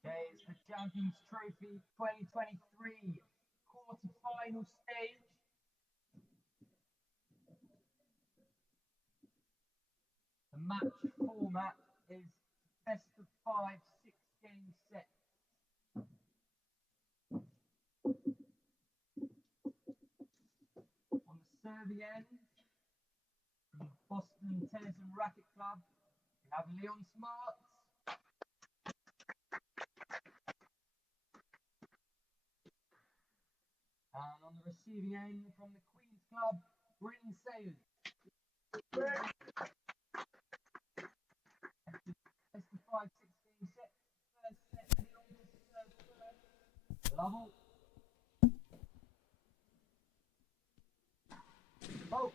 Okay, it's the Champions Trophy 2023 quarter-final stage. The match format is best of 5 6-game sets. On the serving end, from the Boston Tennis and Racket Club, we have Leon Smart. And on the receiving end, from the Queen's Club, Bryn Sayers. Best of 5 6-game sets. First set, Leon will serve first. Level. Oh.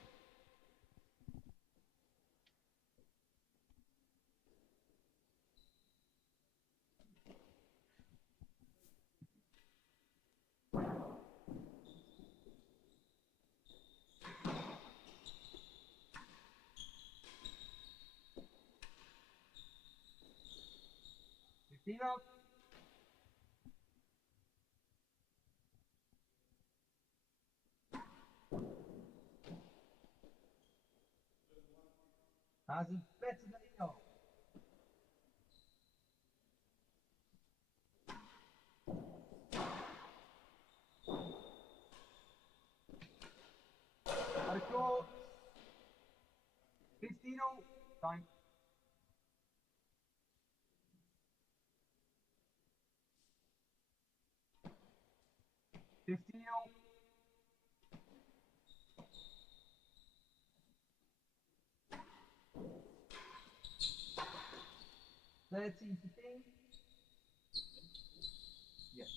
Up. Hazard better than Leon. Out of court. 15 all. Time. $15. 13, 15. Yes.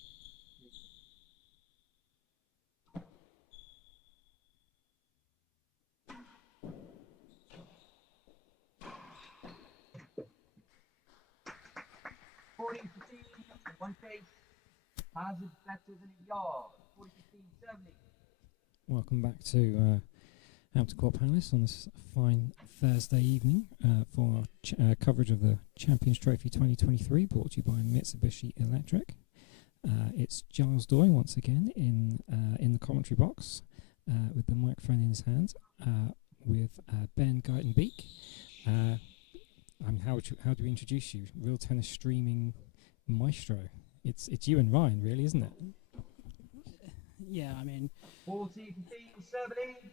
40, 15. One case. Hazard better than a yard. 40, 15, 70. Welcome back to Hampton Court Palace on this fine Thursday evening for our coverage of the Champions Trophy 2023, brought to you by Mitsubishi Electric. It's Giles Doy once again in the commentary box with the microphone in his hand, with Ben Guyton-Beek. How do we introduce you? Real tennis streaming maestro. It's you and Ryan, really, isn't it? Yeah, I mean, 40, 15, 70.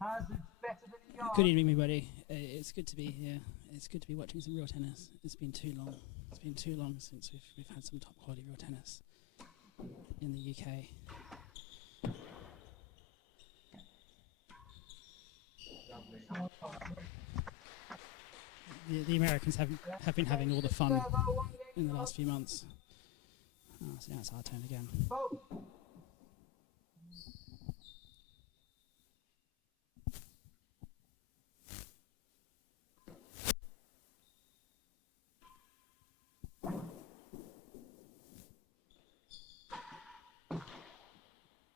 Hazard better than a yard. good evening, everybody. It's good to be here. It's good to be watching some real tennis. It's been too long. It's been too long since we've had some top quality real tennis in the UK. The Americans have been having all the fun in the last few months. So now it's our turn again.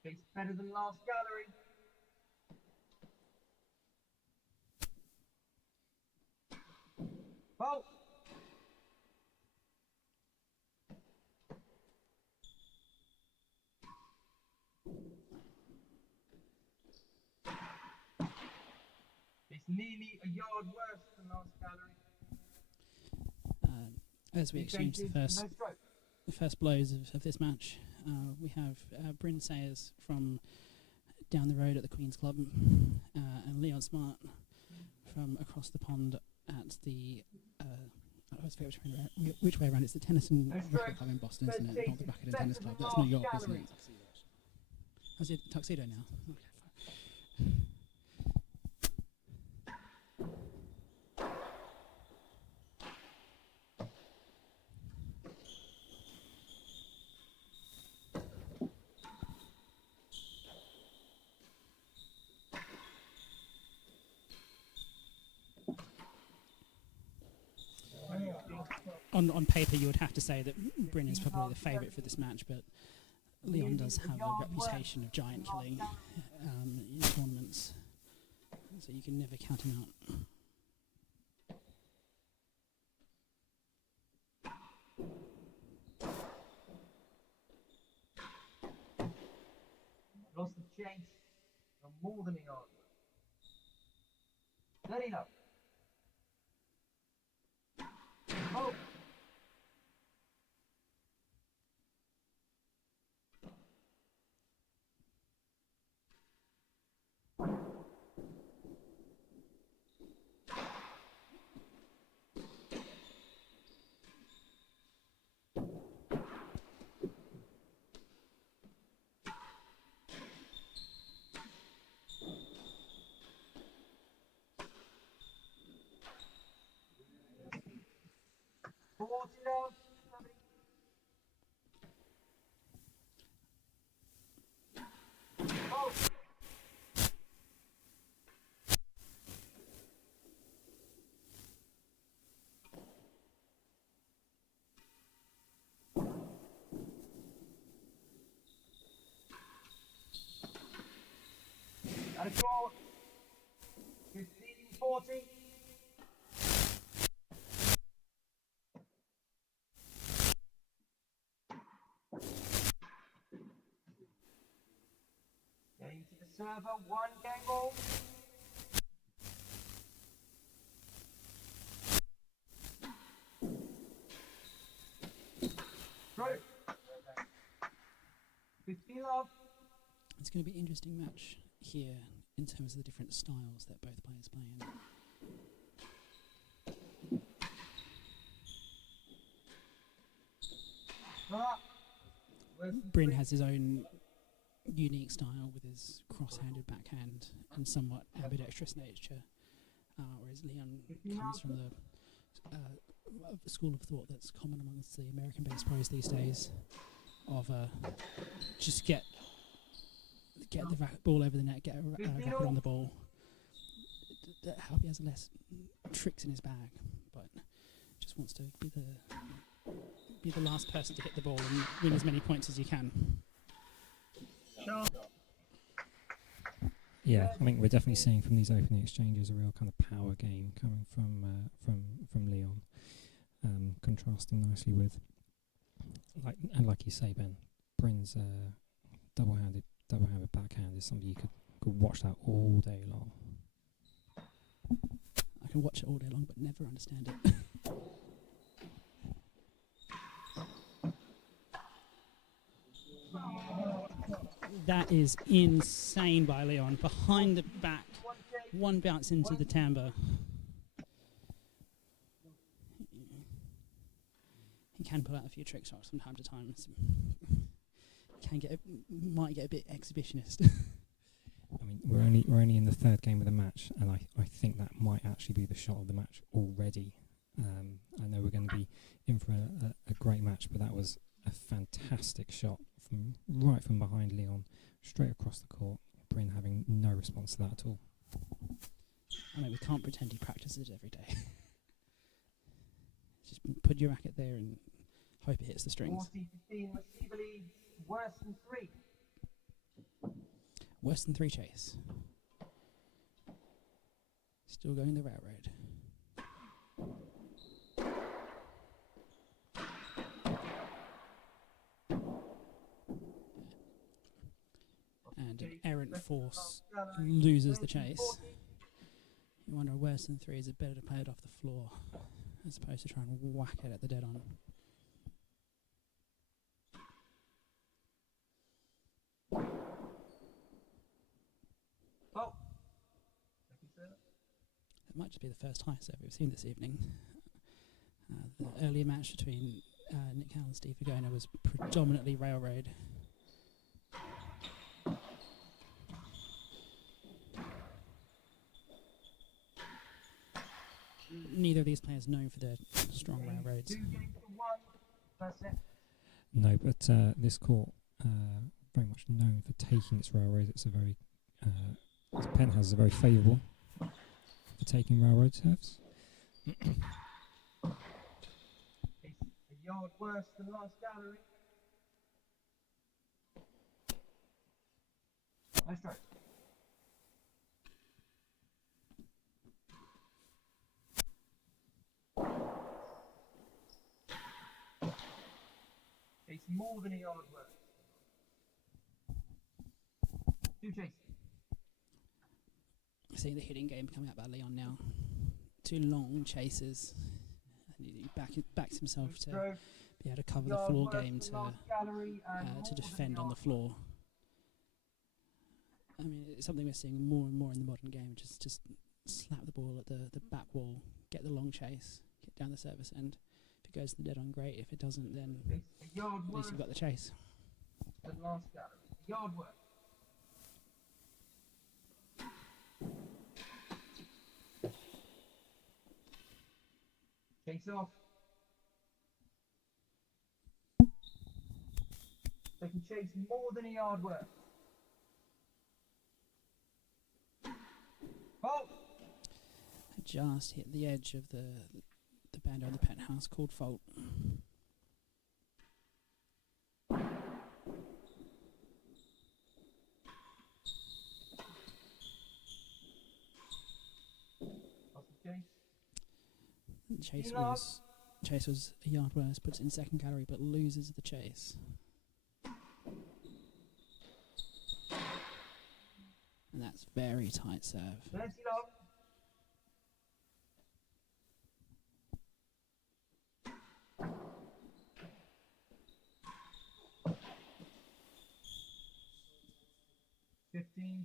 It's better than last gallery. Bolt. It's nearly a yard worse than last gallery. As we exchange the first blows of this match, we have Bryn from down the road at the Queen's Club, and Leon Smart from across the pond at the I always forget which way around. It's the Tennyson Racket Club in Boston, isn't it? Not the Racquet and Tennis Club. That's New York, isn't it? Is it Tuxedo now? Okay, fine. On paper, you would have to say that Bryn is probably the favourite for this match, but Leon does have a reputation of giant killing in tournaments, so you can never count him out. Lost the chase for more than a yard. 30 love. Oh. Out of court. 15, 40. Getting to the server, one game ball. going to be an interesting match here in terms of the different styles that both players play in. Bryn has his own unique style with his cross-handed backhand and somewhat ambidextrous nature, whereas Leon comes from the school of thought that's common amongst the American-based pros these days of just get the ball over the net, get a racket on the ball. I hope he has less tricks in his bag, but just wants to be the last person to hit the ball and win as many points as you can. Yeah, I think we're definitely seeing from these opening exchanges a real kind of power game coming from Leon, contrasting nicely with, like you say, Ben, Bryn's double-handed backhand is something you could watch that all day long. I can watch it all day long, but never understand it. That is insane by Leon. Behind the back, one bounce into the timbre. He can pull out a few trick shots from time to time. Might get a bit exhibitionist. I mean, we're only in the third game of the match, and I think that might actually be the shot of the match already. I know we're going to be in for a great match, but that was a fantastic shot right from behind Leon, straight across the court. Bryn having no response to that at all. I mean, we can't pretend he practices it every day. Just put your racket there and hope it hits the strings. 40-15, receiver leads worse than 3. Worse than 3 chase. Still going the railroad. And an errant force loses the chase. You wonder, worse than 3, is it better to play it off the floor as opposed to trying to whack it at the dead on? That might just be the first high serve we've seen this evening. The earlier match between Nick Howell and Steve Agona was predominantly railroad. Neither of these players known for their strong railroads. No, but this court very much known for taking its railroads. It's a very Penthouse is very favourable for taking railroad serves. It's a yard worse than last gallery. Nice try. It's more than a yard worse. 2 chase. Seeing the hitting game coming out by Leon now. 2 long chases. And he backs himself to be able to cover the floor game to defend on the floor. I mean, it's something we're seeing more and more in the modern game. Just slap the ball at the back wall, get the long chase, get down the service end. If it goes to the dead on, great. If it doesn't, then at least you've got the chase. The last gallery. Yard work. Chase off. They can chase more than a yard worth. Oh! Just hit the edge of the band on the Penthouse, called fault. Chase was a yard worse, puts it in second gallery, but loses the chase. And that's very tight serve.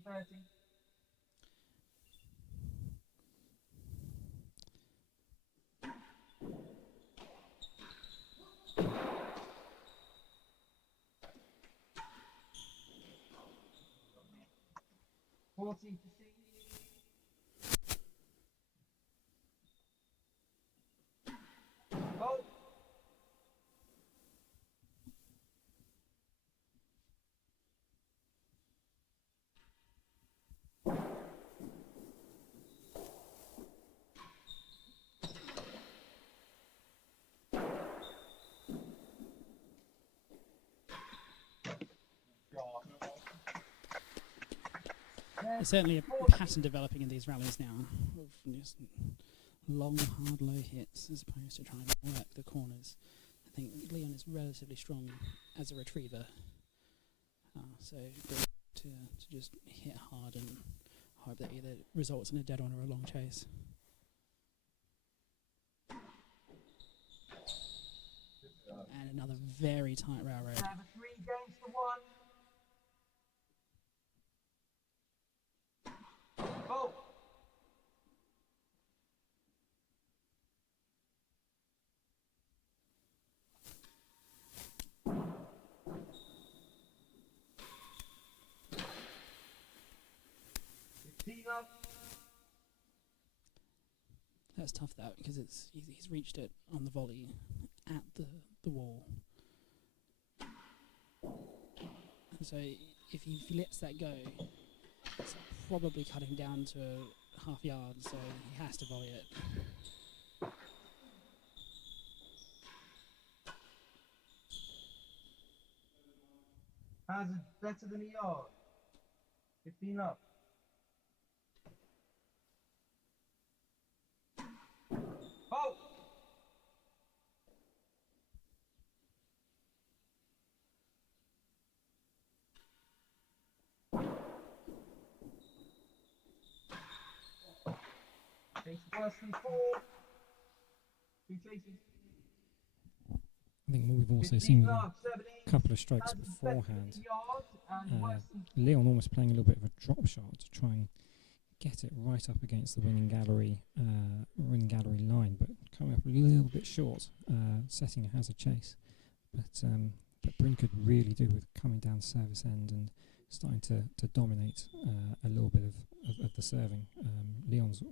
30. Fourteen to see. Oh. There's certainly a pattern developing in these rallies now of just long, hard, low hits as opposed to trying to work the corners. I think Leon is relatively strong as a retriever, so to just hit hard and hope that either results in a dead on or a long chase. And another very tight railroad. 3 games to 1. Oh. That's tough, that, because he's reached it on the volley at the wall. And so if he lets that go, it's probably cutting down to half yard, so he has to volley it. Hazard better than a yard. 15 up. Oh! Takes worse than 4. 2 chases. I think what we've also seen with a couple of strokes beforehand, Leon almost playing a little bit of a drop shot to try and get it right up against the winning gallery line, but coming up a little bit short, setting a hazard chase. But Bryn could really do with coming down service end and starting to dominate a little bit of the serving. Leon's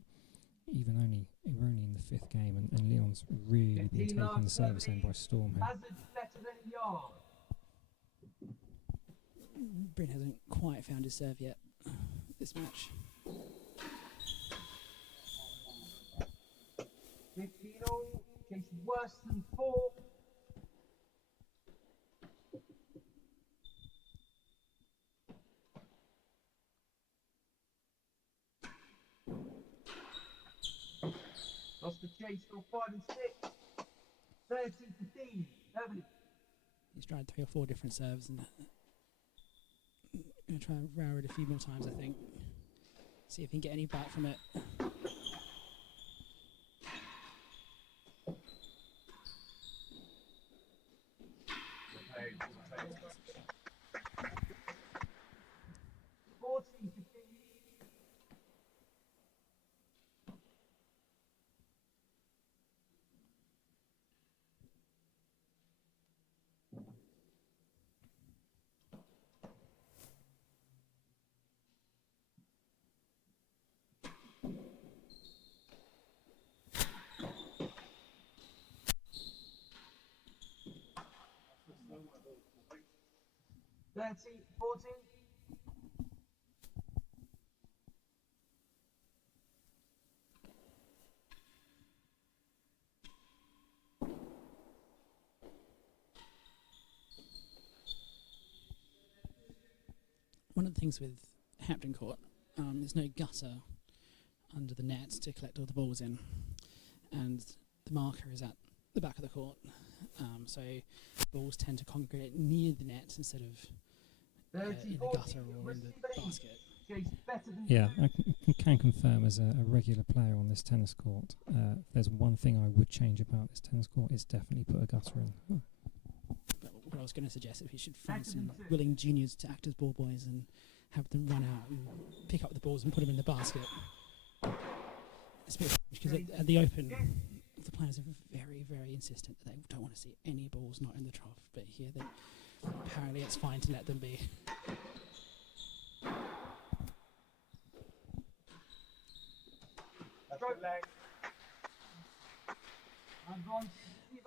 we're only in the 5th game, and Leon's really been taking the service end by storm here. Bryn hasn't quite found his serve yet this match. 15 all, case worse than 4. Lost the chase, still 5 and 6. 13-15. Heavily. He's tried 3 or 4 different serves and going to try and row it a few more times, I think. See if he can get any back from it. One of the things with Hampton Court, there's no gutter under the net to collect all the balls in, and the marker is at the back of the court, so balls tend to congregate near the net instead of in the gutter or in the basket. Yeah, I can confirm as a regular player on this tennis court, if there's one thing I would change about this tennis court, it's definitely put a gutter in. But what I was going to suggest is we should find some willing juniors to act as ball boys and have them run out and pick up the balls and put them in the basket. It's a bit because at the Open, the players are very, very insistent that they don't want to see any balls not in the trough. But here, apparently, it's fine to let them be.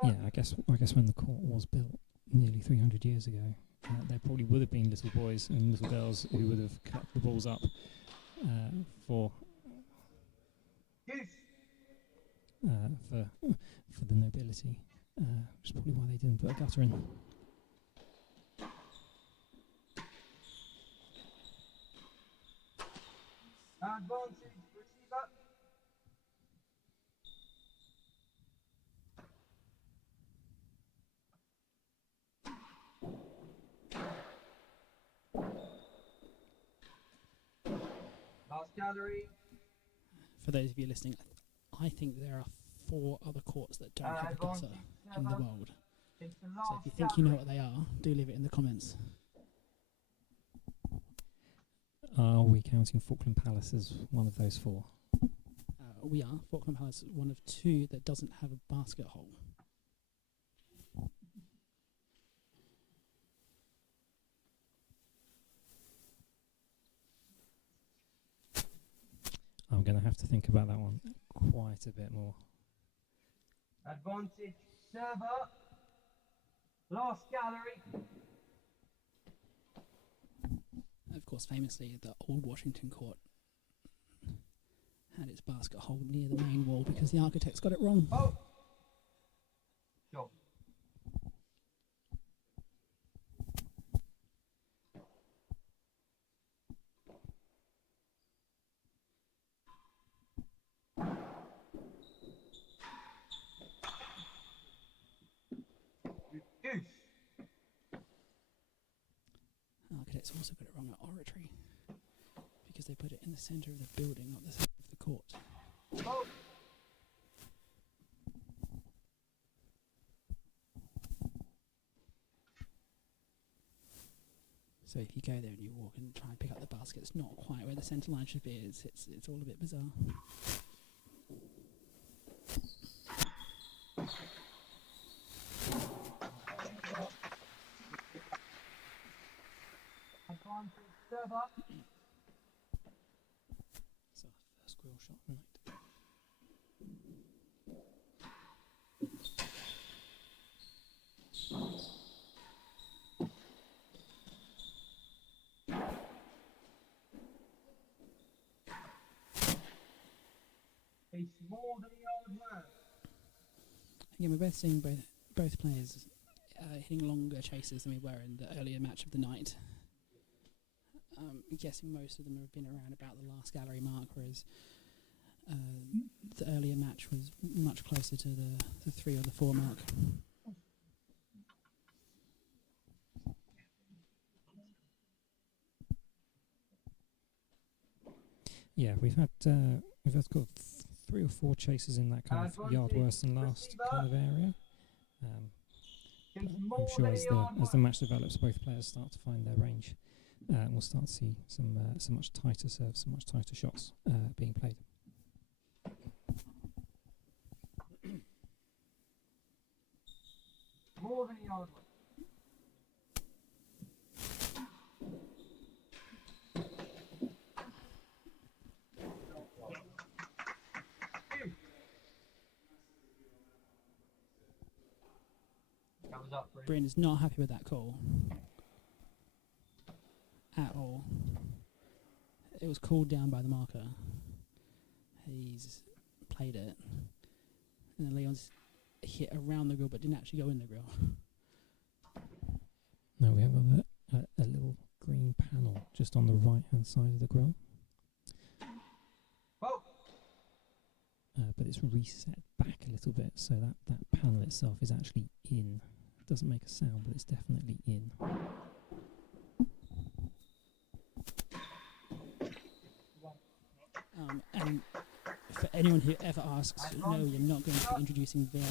Yeah, I guess when the court was built nearly 300 years ago, there probably would have been little boys and little girls who would have cut the balls up for the nobility, which is probably why they didn't put a gutter in. Advantage receiver. Last gallery. For those of you listening, I think there are 4 other courts that don't have a gutter in the world. So if you think you know what they are, do leave it in the comments. Are we counting Falkland Palace as one of those 4? We are. Falkland Palace is one of 2 that doesn't have a basket hole. I'm going to have to think about that one quite a bit more. Advantage server. Last gallery. Of course, famously, the old Washington court had its basket hole near the main wall because the architects got it wrong. Oh! Sure. Deuce. Architects also got it wrong at Oratory because they put it in the centre of the building, not the centre of the court. Oh! So if you go there and you walk and try and pick up the basket, it's not quite where the centre line should be. It's all a bit bizarre. Advantage server. So first squirrel shot of the night. It's more than the old man. Again, we're both seeing both players hitting longer chases than we were in the earlier match of the night. I'm guessing most of them have been around about the last gallery mark, whereas the earlier match was much closer to the 3 or the 4 mark. Yeah, we've had got 3 or 4 chases in that kind of yard worse than last kind of area. I'm sure as the match develops, both players start to find their range. We'll start to see some much tighter serves, some much tighter shots being played. More than the old one. Comes up, Bryn. Bryn is not happy with that call at all. It was called down by the marker. He's played it, and then Leon's hit around the grill but didn't actually go in the grill. Now we have a little green panel just on the right hand side of the grill. Oh! But it's reset back a little bit, so that panel itself is actually in. It doesn't make a sound, but it's definitely in. And for anyone who ever asks, no, you're not going to be introducing VAR.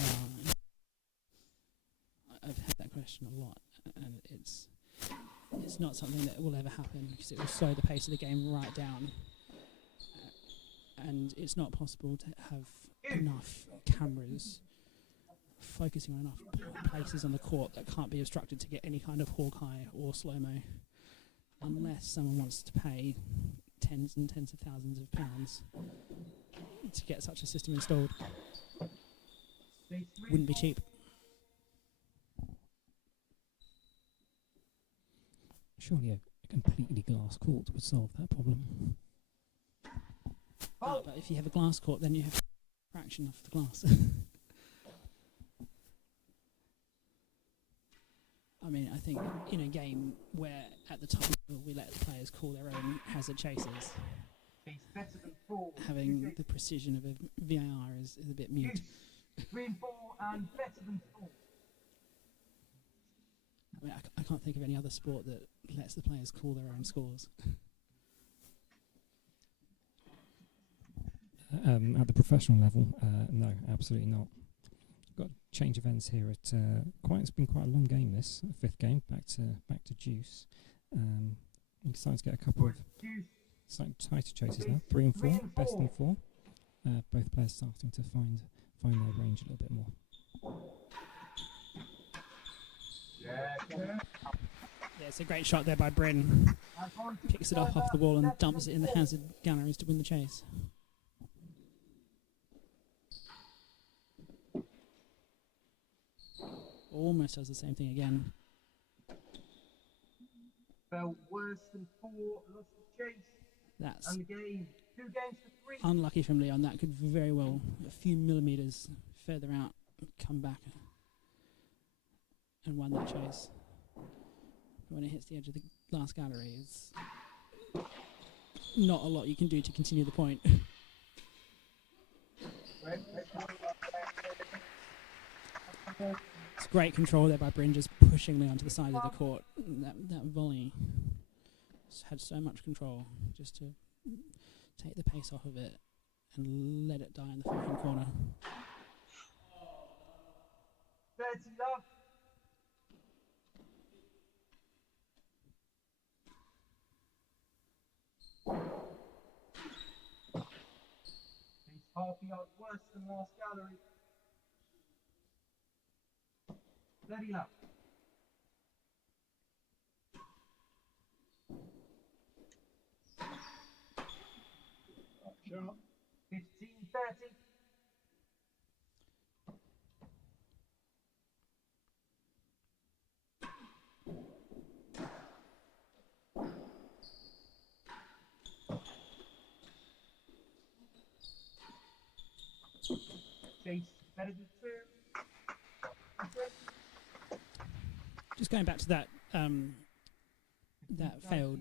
I've had that question a lot, and it's it's not something that will ever happen because it will slow the pace of the game right down. And it's not possible to have enough cameras focusing on enough places on the court that can't be obstructed to get any kind of hawk-eye or slow-mo, unless someone wants to pay tens and tens of thousands of pounds to get such a system installed. Wouldn't be cheap. Surely a completely glass court would solve that problem. But if you have a glass court, then you have a fraction of the glass. I mean, I think in a game where at the top we let the players call their own hazard chases, having the precision of a VAR is a bit mute. 3 and 4 and better than 4. I mean, I can't think of any other sport that lets the players call their own scores. At the professional level, no, absolutely not. Got change of ends here at it's been quite a long game. This fifth game, back to Juice. I'm starting to get a couple of slightly tighter chases now. 3 and 4, best than 4. Both players starting to find their range a little bit more. Yeah, it's a great shot there by Bryn. Picks it up off the wall and dumps it in the hazard galleries to win the chase. Almost does the same thing again. Fell worse than 4, lost the chase. That's and the game. 2 games to 3. Unlucky from Leon. That could very well, a few millimetres further out, come back and won that chase. When it hits the edge of the glass gallery, it's not a lot you can do to continue the point. It's great control there by Bryn, just pushing Leon to the side of the court. That volley had so much control, just to take the pace off of it and let it die in the fucking corner. 30 love. He's half a yard worse than last gallery. 30 love. Sure. 15-30. Chase better than 2. Just going back to that failed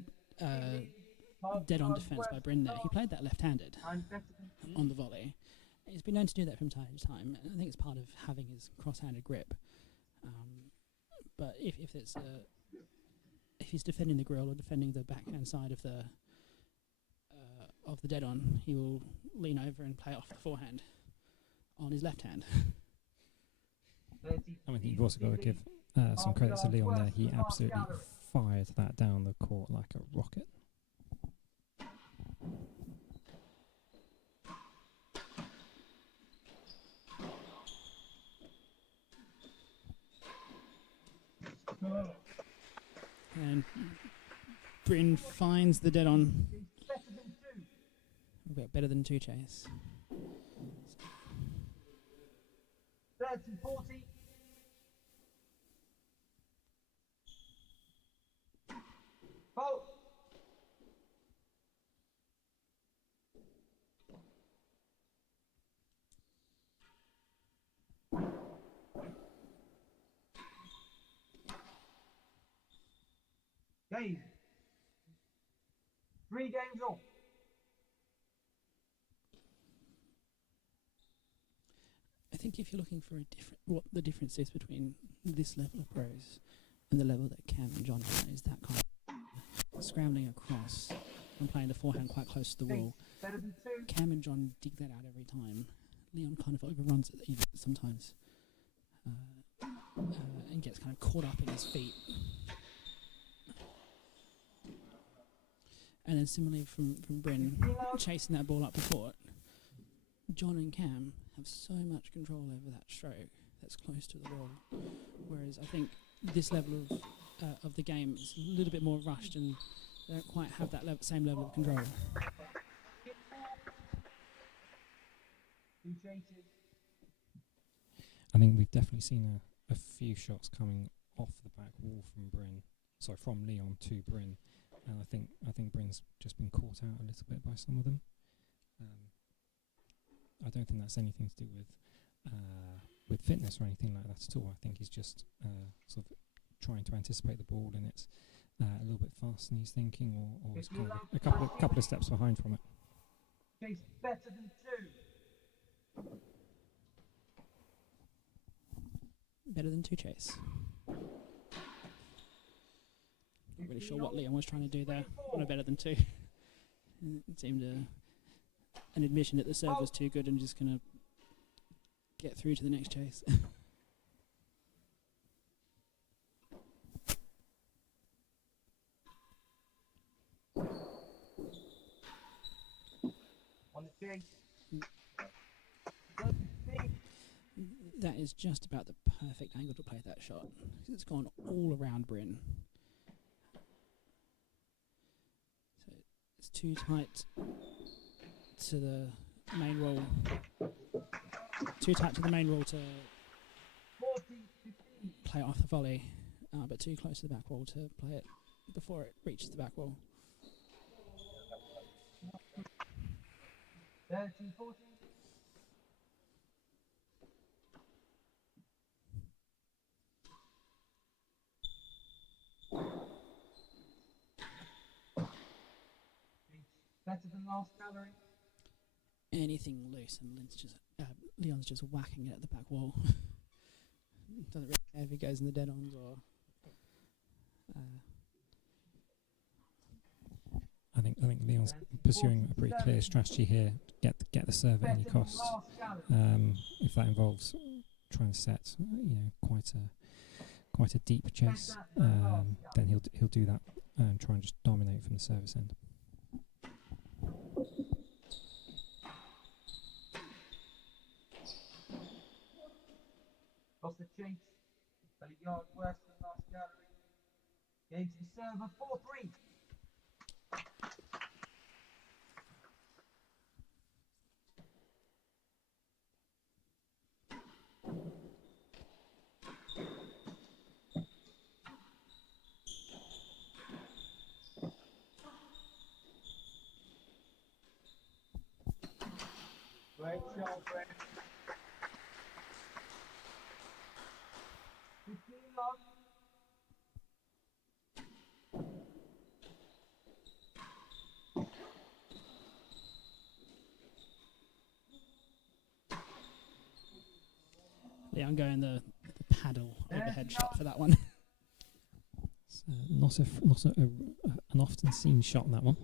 dead-on defence by Bryn there. He played that left-handed on the volley. He's been known to do that from time to time, and I think it's part of having his cross-handed grip. But if he's defending the grill or defending the backhand side of the dead-on, he will lean over and play off the forehand on his left hand. I mean, you've also got to give some credit to Leon there. He absolutely fired that down the court like a rocket. And Bryn finds the dead-on. We've got better than 2 chase. 30-40. Foul. Game. 3 games off. I think if you're looking for what the difference is between this level of pros and the level that Cam and John are, is that kind of scrambling across and playing the forehand quite close to the wall. Cam and John dig that out every time. Leon kind of overruns it even sometimes and gets kind of caught up in his feet. And then similarly from Bryn, chasing that ball up the court, John and Cam have so much control over that stroke that's close to the wall. Whereas I think this level of the game is a little bit more rushed and they don't quite have that same level of control. I think we've definitely seen a few shots coming off the back wall from Leon to Bryn, and I think Bryn's just been caught out a little bit by some of them. I don't think that's anything to do with fitness or anything like that at all. I think he's just sort of trying to anticipate the ball, and it's a little bit faster than he's thinking, or he's kind of a couple of steps behind from it. Chase better than 2. Better than 2 chase. Not really sure what Leon was trying to do there on a better than 2. It seemed an admission that the serve was too good and just going to get through to the next chase. On the chase. That is just about the perfect angle to play that shot. It's gone all around Bryn. So it's too tight to the main roll. Too tight to the main roll to play it off the volley, but too close to the back wall to play it before it reaches the back wall. 13-14. Better than last gallery. Anything loose and Leon's just whacking it at the back wall. Doesn't really care if he goes in the dead-ons or... I think Leon's pursuing a pretty clear strategy here. Get the serve at any cost. If that involves trying to set, quite a deep chase, then he'll do that and try and just dominate from the service end. Lost the chase. Fell a yard worse than last gallery. Gave to the server 4-3. Great shot, Bryn. 15 love. Yeah, I'm going the paddle overhead shot for that one. It's not an often seen shot, that one.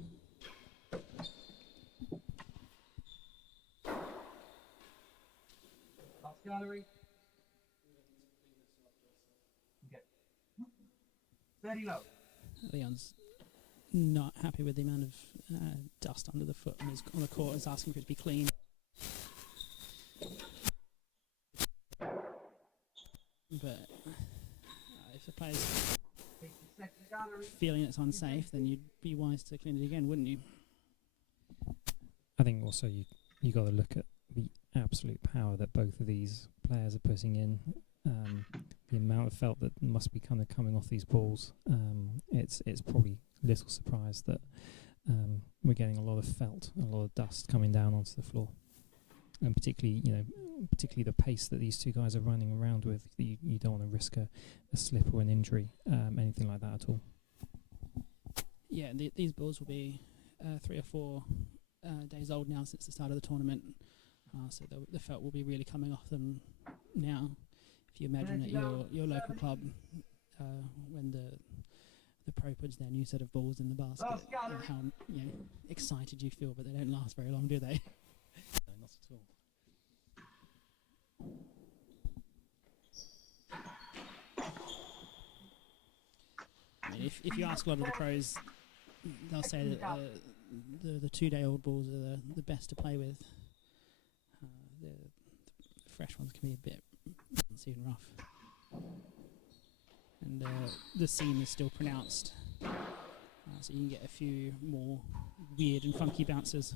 Last gallery. Okay. 30 low. Leon's not happy with the amount of dust under the foot on the court. Is asking for it to be clean. But if the player's feeling it's unsafe, then you'd be wise to clean it again, wouldn't you? I think also you got to look at the absolute power that both of these players are putting in. The amount of felt that must be kind of coming off these balls. It's probably little surprise that we're getting a lot of felt, a lot of dust coming down onto the floor, and particularly the pace that these two guys are running around with. You don't want to risk a slip or an injury, anything like that at all. Yeah, these balls will be 3 or 4 days old now since the start of the tournament, so the felt will be really coming off them now. If you imagine at your local club, when the pro puts their new set of balls in the basket, how excited you feel, but they don't last very long, do they? No, not at all. I mean, if you ask a lot of the pros they'll say that the 2-day-old balls are the best to play with. The fresh ones can be a bit bouncy and rough. And the seam is still pronounced, so you can get a few more weird and funky bounces.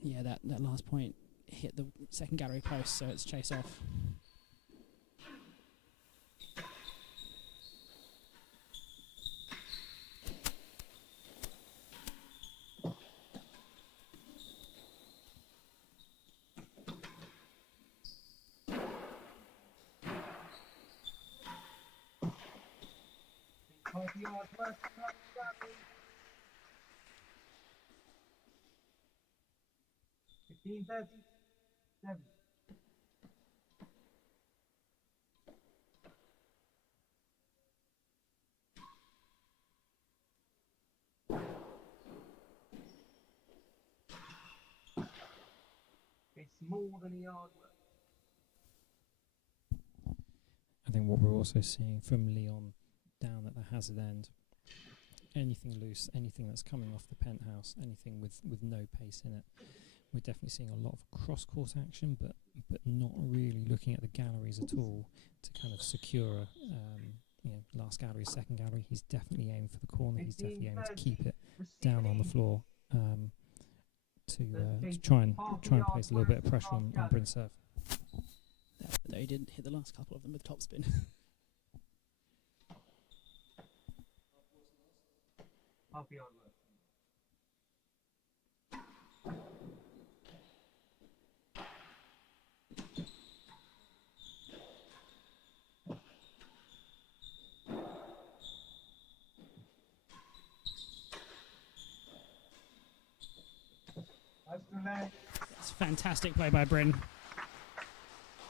Yeah, that last point hit the second gallery post, so it's chase off. It's more than a yard worth. I think what we're also seeing from Leon down at the hazard end, anything loose, anything that's coming off the penthouse, anything with no pace in it, we're definitely seeing a lot of cross-court action, but not really looking at the galleries at all to kind of secure last gallery, second gallery. He's definitely aiming for the corner. He's definitely aiming to keep it down on the floor to try and place a little bit of pressure on Bryn's serve. Though he didn't hit the last couple of them with topspin. Half yard worth. That's fantastic play by Bryn.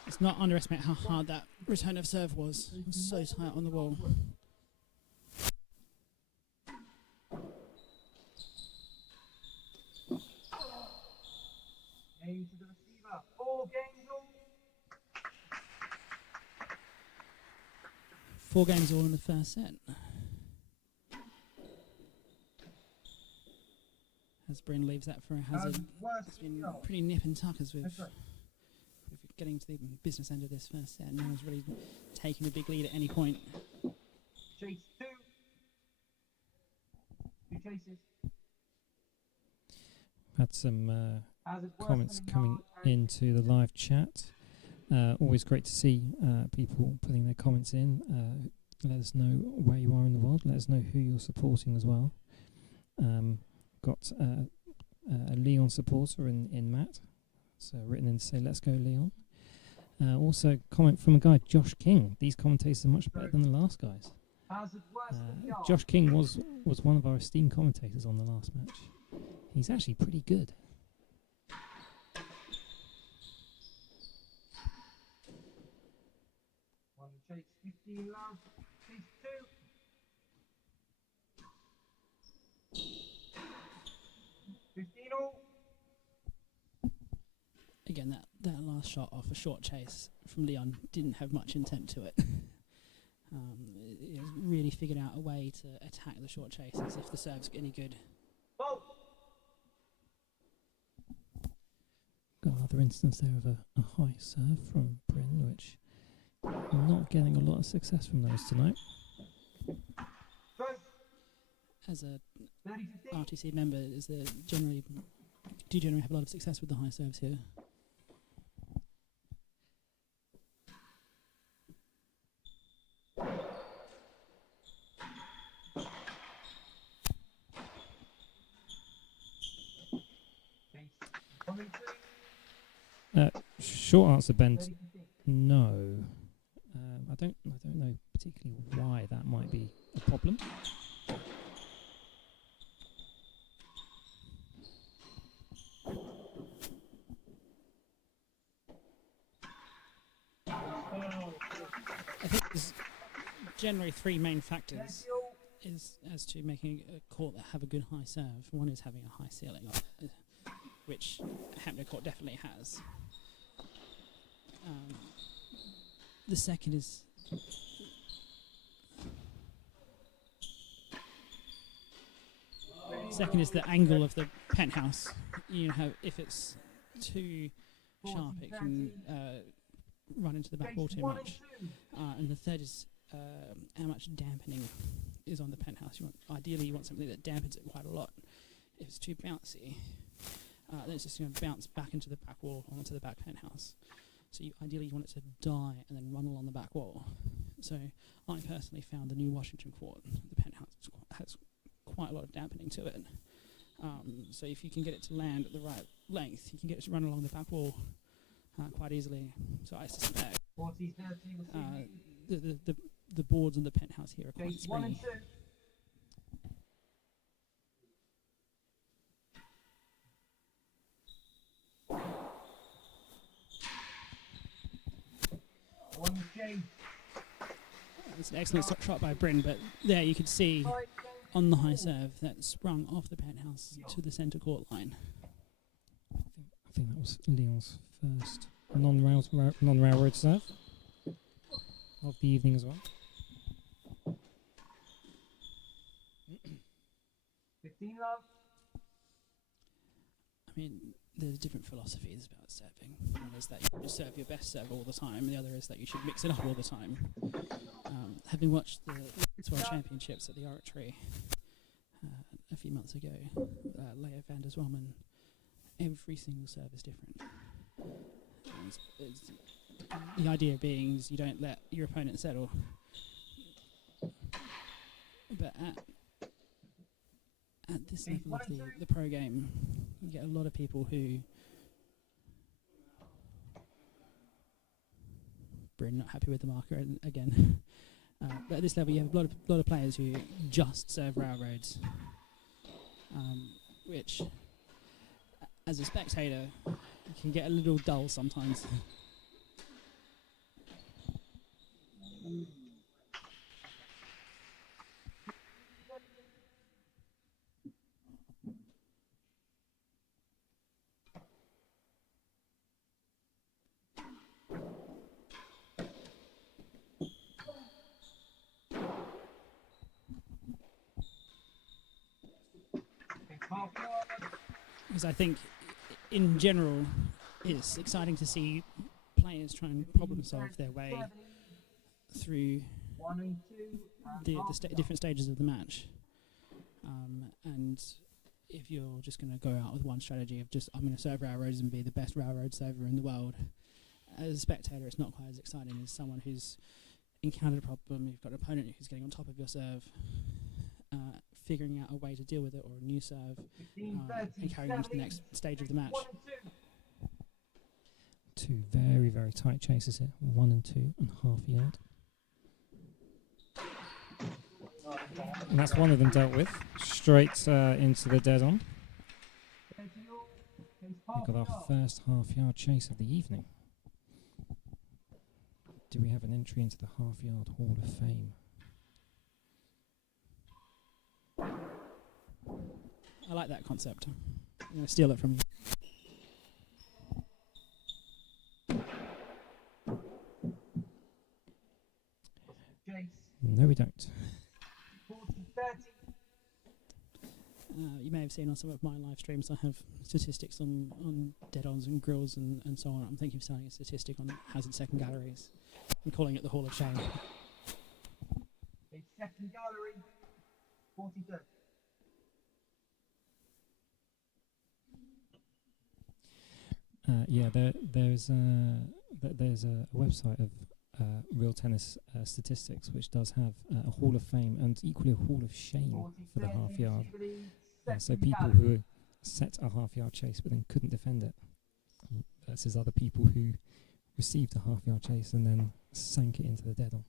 Let's not underestimate how hard that return of serve was. It was so tight on the wall. Aim to the receiver. 4 games all. 4 games all in the first set. As Bryn leaves that for a hazard. It's been pretty nip and tuck as we've getting to the business end of this first set. No one's really taken a big lead at any point. Chase 2. 2 chases. Had some comments coming into the live chat. Always great to see people putting their comments in. Let us know where you are in the world. Let us know who you're supporting as well. Got a Leon supporter in Matt. So written in to say, let's go Leon. Also, comment from a guy, Josh King. These commentators are much better than the last guys. Josh King was one of our esteemed commentators on the last match. He's actually pretty good. One chase 15 love. Chase 2. 15 all. Again, that last shot off a short chase from Leon didn't have much intent to it. He really figured out a way to attack the short chases if the serve's any good. Whoa. Got another instance there of a high serve from Bryn, which I'm not getting a lot of success from those tonight. As a RTC member, do you generally have a lot of success with the high serves here? Short answer, Ben. No. I don't know particularly why that might be a problem. I think there's generally 3 main factors as to making a court that have a good high serve. One is having a high ceiling, which Hampton court definitely has. The second is the angle of the penthouse. You have, if it's too sharp, it can run into the back wall too much. And the third is how much dampening is on the penthouse. Ideally, you want something that dampens it quite a lot. If it's too bouncy, then it's just going to bounce back into the back wall onto the back penthouse. So ideally you want it to die and then run along the back wall. So I personally found the new Washington Court, the penthouse, has quite a lot of dampening to it. So if you can get it to land at the right length, you can get it to run along the back wall quite easily. So I suspect the boards in the penthouse here are quite springy. It's an excellent shot by Bryn, but there you could see on the high serve that sprung off the penthouse to the centre court line. I think that was Leon's first non-railroad serve of the evening as well. 15 love. I mean, there's different philosophies about serving. One is that you should serve your best serve all the time, and the other is that you should mix it up all the time. Having watched the World Championships at the Oratory a few months ago, Leo van der Zwalmen, every single serve is different. The idea being is you don't let your opponent settle. But at this level of the pro game, you get a lot of people who... Bryn not happy with the marker again. But at this level you have a lot of players who just serve railroads, which, as a spectator, can get a little dull sometimes. Because I think, in general, it's exciting to see players try and problem solve their way through the different stages of the match. And if you're just going to go out with one strategy of just, I'm going to serve railroads and be the best railroad server in the world, as a spectator, it's not quite as exciting as someone who's encountered a problem, you've got an opponent who's getting on top of your serve, figuring out a way to deal with it, or a new serve, and carrying on to the next stage of the match. Two very, very tight chases here, 1 and 2.5 yard. And that's one of them dealt with, straight into the dead on. We've got our first half-yard chase of the evening. Do we have an entry into the half-yard Hall of Fame? I like that concept. I'm going to steal it from you. No, we don't. You may have seen on some of my live streams, I have statistics on dead-ons and grills and so on. I'm thinking of selling a statistic on hazard second galleries and calling it the Hall of Shame. A second gallery, 43rd. Yeah, there's a website of real tennis statistics which does have a Hall of Fame and equally a Hall of Shame for the half yard. So people who set a half yard chase but then couldn't defend it versus other people who received a half yard chase and then sank it into the dead on.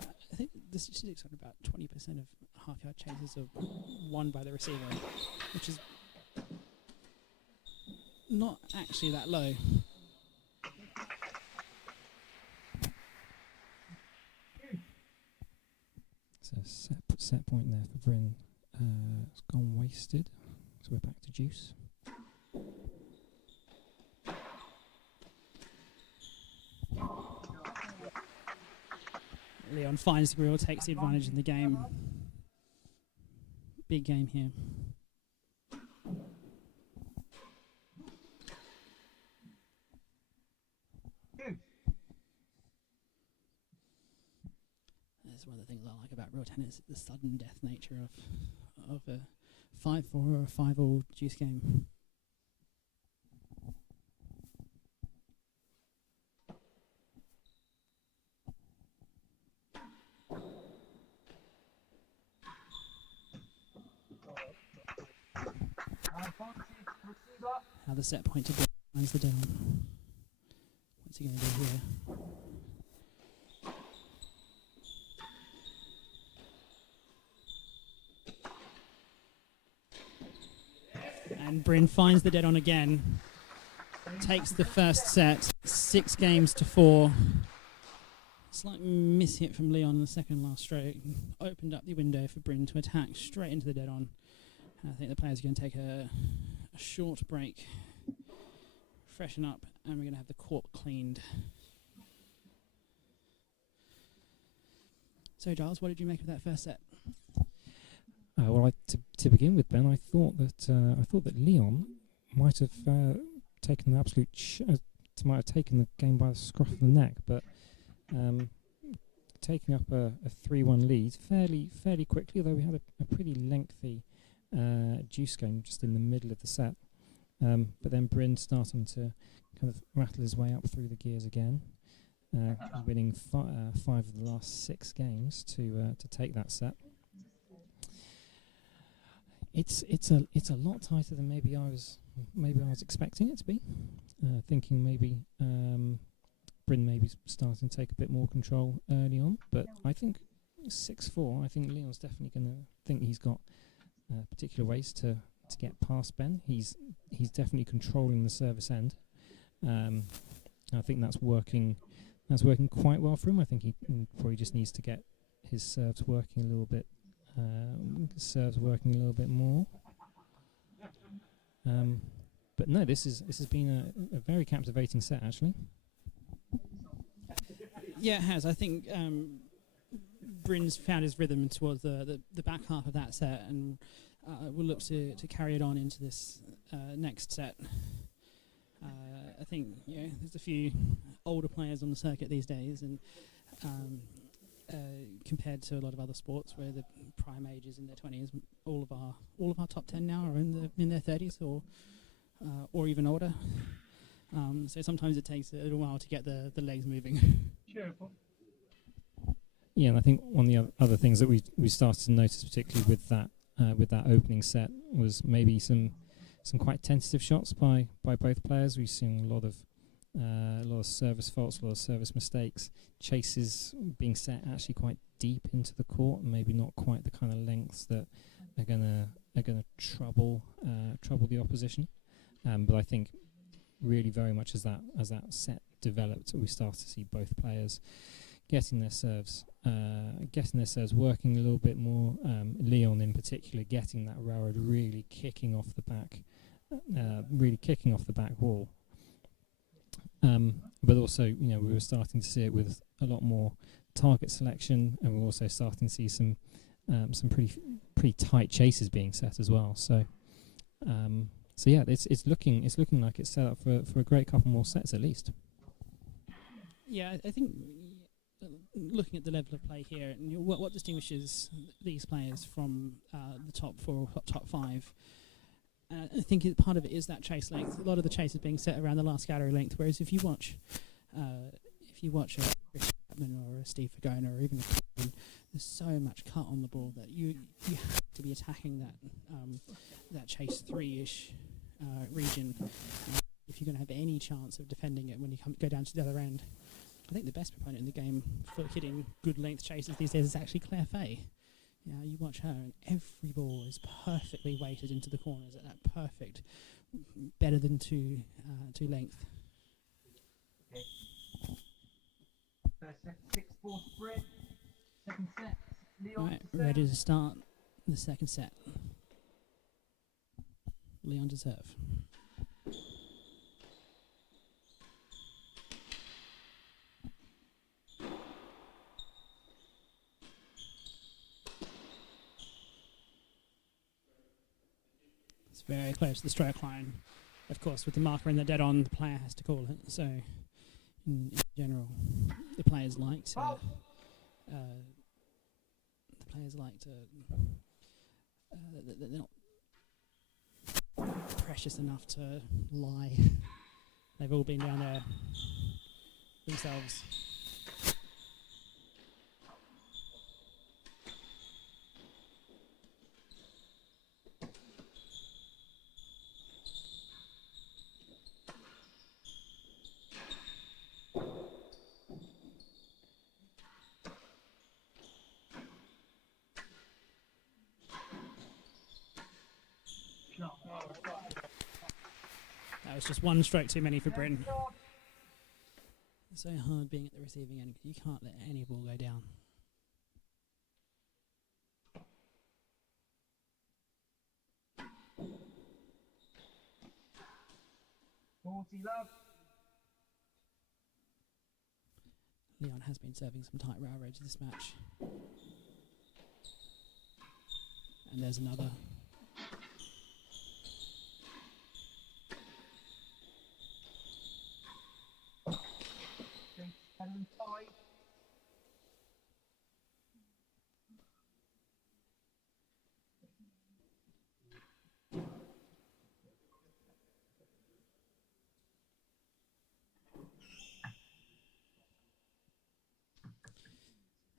I think the statistics are about 20% of half yard chases are won by the receiver, which is not actually that low. So set point there for Bryn. It's gone wasted, so we're back to juice. Leon finds the grill, takes the advantage in the game. Big game here. That's one of the things I like about real tennis, the sudden death nature of a 5-4 or a 5-all juice game. How the set point to Bryn finds the down. What's he going to do here? And Bryn finds the dead on again. Takes the first set, 6-4. Slight miss hit from Leon in the second last stroke. Opened up the window for Bryn to attack straight into the dead on. I think the players are going to take a short break, freshen up, and we're going to have the court cleaned. So, Giles, what did you make of that first set? Well, to begin with, Ben, I thought that Leon might have taken the absolute might have taken the game by the scruff of the neck, but taking up a 3-1 lead fairly quickly, although we had a pretty lengthy juice game just in the middle of the set. But then Bryn starting to kind of rattle his way up through the gears again, winning 5 of the last 6 games to take that set. It's a lot tighter than maybe I was expecting it to be. Thinking maybe Bryn maybe starting to take a bit more control early on, but I think 6-4. I think Leon's definitely going to think he's got particular ways to get past Ben. He's definitely controlling the service end. I think that's working quite well for him. I think he probably just needs to get his serves working a little bit. More. But no, this has been a very captivating set, actually. Yeah, it has. I think Bryn's found his rhythm towards the back half of that set, and we'll look to carry it on into this next set. I think there's a few older players on the circuit these days, and compared to a lot of other sports where the prime age is in their 20s, all of our top 10 now are in their 30s or even older. So sometimes it takes a little while to get the legs moving. Yeah, and I think one of the other things that we started to notice, particularly with that opening set, was maybe some quite tentative shots by both players. We've seen a lot of service faults, a lot of service mistakes, chases being set actually quite deep into the court, and maybe not quite the kind of lengths that are gonna trouble the opposition. But I think really very much as that set developed, we started to see both players getting their serves working a little bit more. Leon in particular getting that railroad really kicking off the back wall. But also, we were starting to see it with a lot more target selection, and we're also starting to see some pretty tight chases being set as well. So yeah, it's looking like it's set up for a great couple more sets at least. Yeah, I think looking at the level of play here, and what distinguishes these players from the top 4 or top 5. I think part of it is that chase length. A lot of the chase is being set around the last gallery length, whereas if you watch a Chris Chapman or a Steve Fagona or even a Colin, there's so much cut on the ball that you have to be attacking that chase 3-ish region if you're going to have any chance of defending it when you go down to the other end. I think the best proponent in the game for hitting good length chases these days is actually Claire Fay. You watch her, and every ball is perfectly weighted into the corners at that perfect, better than two length. Okay. First set, 6-4 Bryn. Second set, Leon. Right, ready to start the second set. Leon to serve. very close to the stroke line. Of course, with the marker in the dead on, the player has to call it. So, in general, the players like to. They're not precious enough to lie. They've all been down there themselves. That was just one stroke too many for Bryn. It's so hard being at the receiving end because you can't let any ball go down. Leon has been serving some tight railroads this match. And there's another.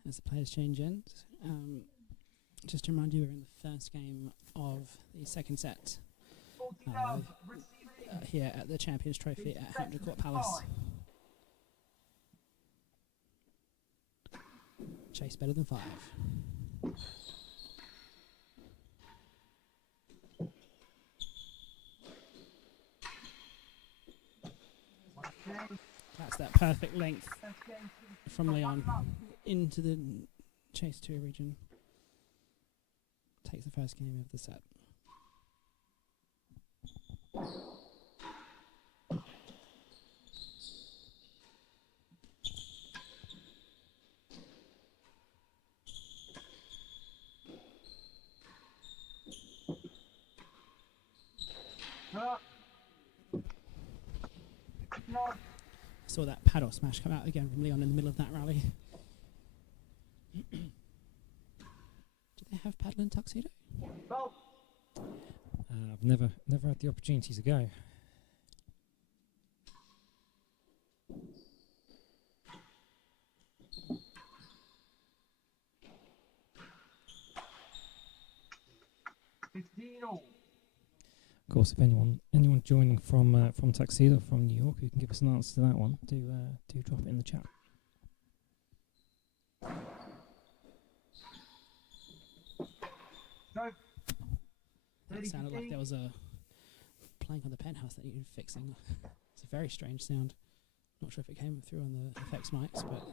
As the players change ends, just to remind you, we're in the first game of the second set here at the Champions Trophy at Hampton Court Palace. Chase better than 5. That's that perfect length from Leon into the Chase 2 region. Takes the first game of the set. Saw that paddle smash come out again from Leon in the middle of that rally. Do they have paddle and tuxedo? I've never had the opportunity to go. Of course, if anyone joining from Tuxedo from New York who can give us an answer to that one, do drop it in the chat. It sounded like there was a plank on the penthouse that needed fixing. It's a very strange sound. Not sure if it came through on the effects mics, but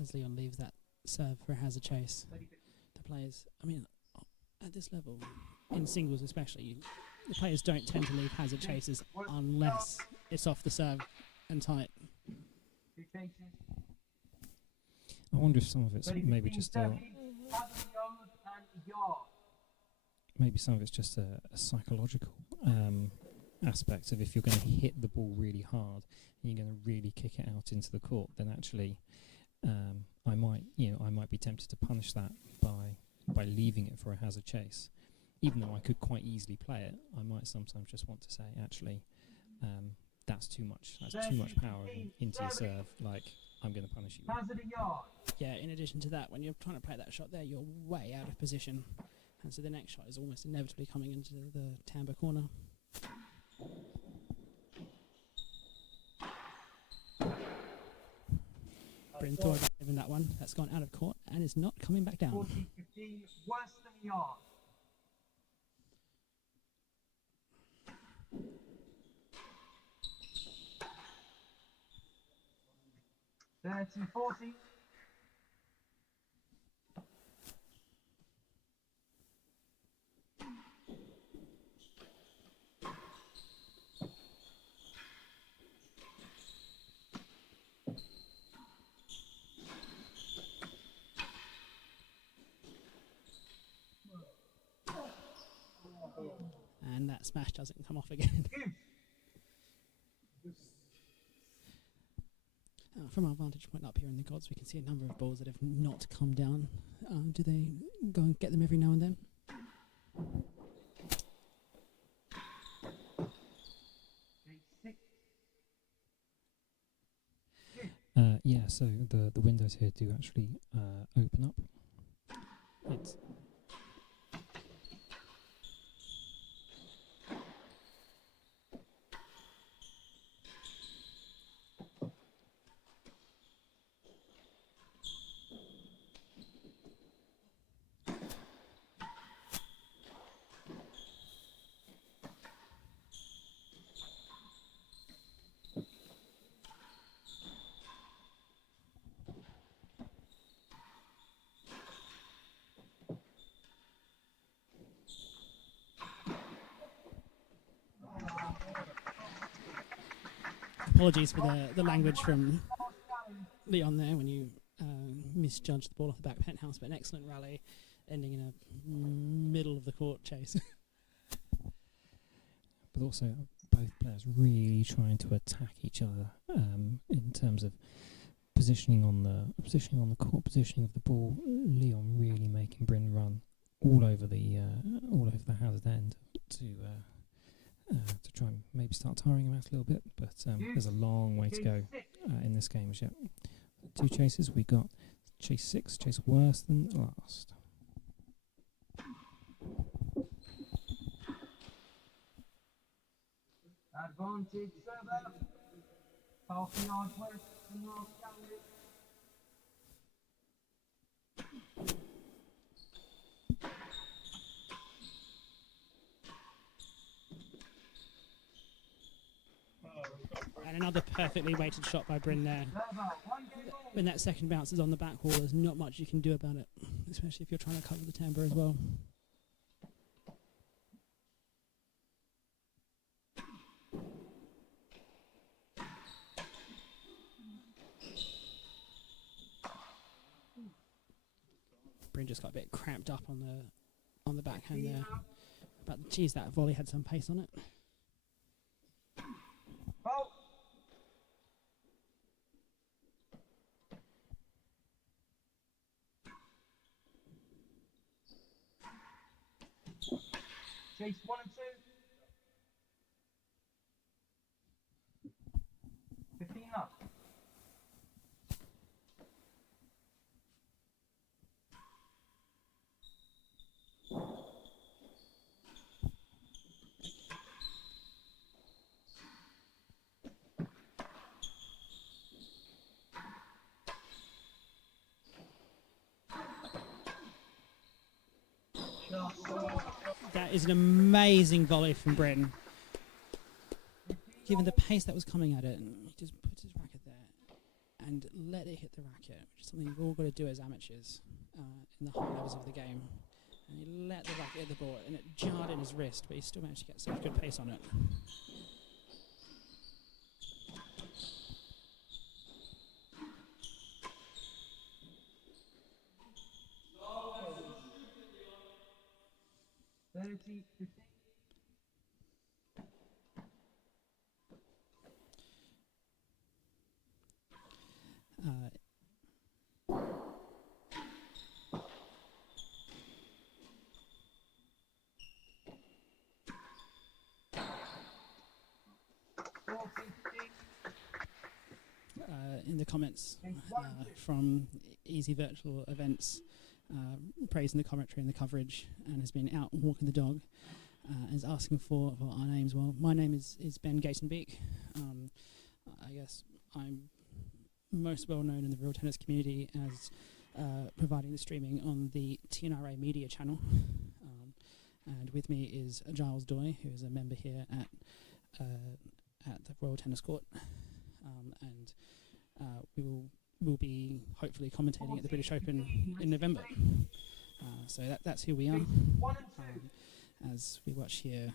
as Leon leaves that serve for a hazard chase, the players, I mean, at this level, in singles especially, the players don't tend to leave hazard chases unless it's off the serve and tight. I wonder if some of it's maybe just maybe some of it's just a psychological aspect of if you're going to hit the ball really hard and you're going to really kick it out into the court, then actually I might be tempted to punish that by leaving it for a hazard chase. Even though I could quite easily play it, I might sometimes just want to say, actually, that's too much. That's too much power into your serve. Like, I'm going to punish you. Yeah, in addition to that, when you're trying to play that shot there, you're way out of position. And so the next shot is almost inevitably coming into the timber corner. Bryn thought about having that one. That's gone out of court and is not coming back down. 40-15, worse than a yard. 30-40. And that smash doesn't come off again. From our vantage point up here in the gods, we can see a number of balls that have not come down. Do they go and get them every now and then? Yeah, so the windows here do actually open up. It's Apologies for the language from Leon there when you misjudged the ball off the back penthouse, but an excellent rally ending in a middle of the court chase. but also both players really trying to attack each other in terms of positioning on the court, positioning of the ball. Leon really making Bryn run all over the hazard end to try and maybe start tiring him out a little bit, but there's a long way to go in this game as yet. 2 chases, we got chase 6, chase worse than last. Advantage server. Half a yard west from last gallery. And another perfectly weighted shot by Bryn there. When that second bounce is on the back wall, there's not much you can do about it, especially if you're trying to cover the timbre as well. Bryn just got a bit cramped up on the backhand there. But geez, that volley had some pace on it. Chase 1 and 2. 15 up. That is an amazing volley from Bryn. Given the pace that was coming at it, and he just puts his racket there and let it hit the racket, which is something you've all got to do as amateurs in the high levels of the game. And he let the racket hit the ball, and it jarred in his wrist, but he still managed to get such good pace on it. In the comments from Easy Virtual Events, praising the commentary and the coverage, and has been out walking the dog, and is asking for our names. Well, my name is Ben Gatenbeek. I guess I'm most well known in the real tennis community as providing the streaming on the TNRA Media channel. And with me is Giles Doy, who is a member here at the Royal Tennis Court, and we'll be hopefully commentating at the British Open in November. So that's who we are. As we watch here,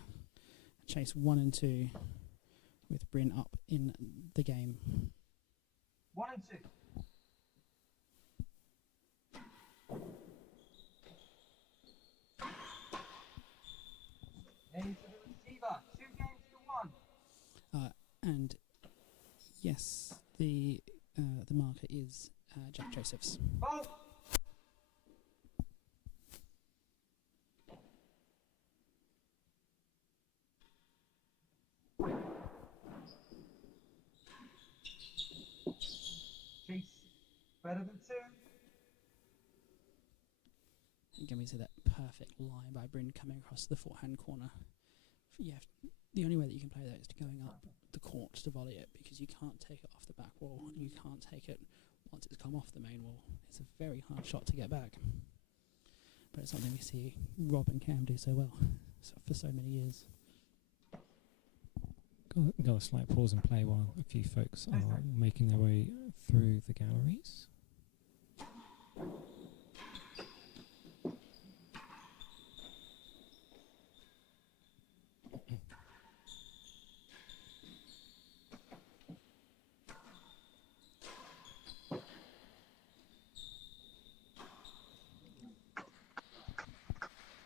chase 1 and 2 with Bryn up in the game. 1 and 2. And yes, the marker is Jack Joseph's. Oh! Chase, better than 2. Again, we see that perfect line by Bryn coming across the forehand corner. The only way that you can play that is to going up the court to volley it, because you can't take it off the back wall, and you can't take it once it's come off the main wall. It's a very hard shot to get back. But it's something we see Rob and Cam do so well for so many years. Got a slight pause and play while a few folks are making their way through the galleries.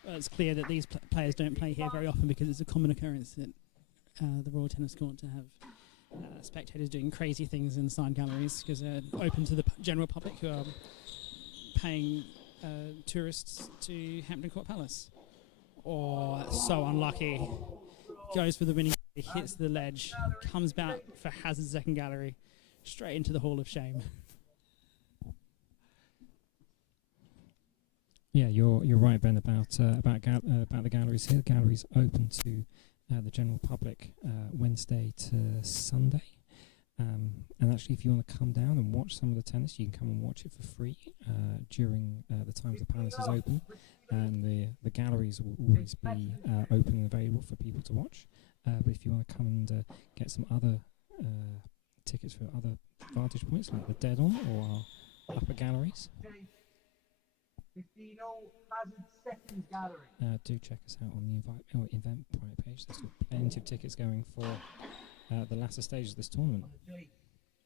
Well, it's clear that these players don't play here very often, because it's a common occurrence at the Royal Tennis Court to have spectators doing crazy things inside galleries, because they're open to the general public who are paying tourists to Hampton Court Palace. Oh, that's so unlucky. Goes for the winning, hits the ledge, comes back for hazard second gallery, straight into the Hall of Shame. Yeah, you're right, Ben, about the galleries here. The galleries open to the general public Wednesday to Sunday. And actually, if you want to come down and watch some of the tennis, you can come and watch it for free during the times the palace is open. And the galleries will always be open and available for people to watch. But if you want to come and get some other tickets for other vantage points, like the Dead On or our upper galleries, 15 hazard seconds gallery. do check us out on the Eventbrite page. There's still plenty of tickets going for the latter stages of this tournament.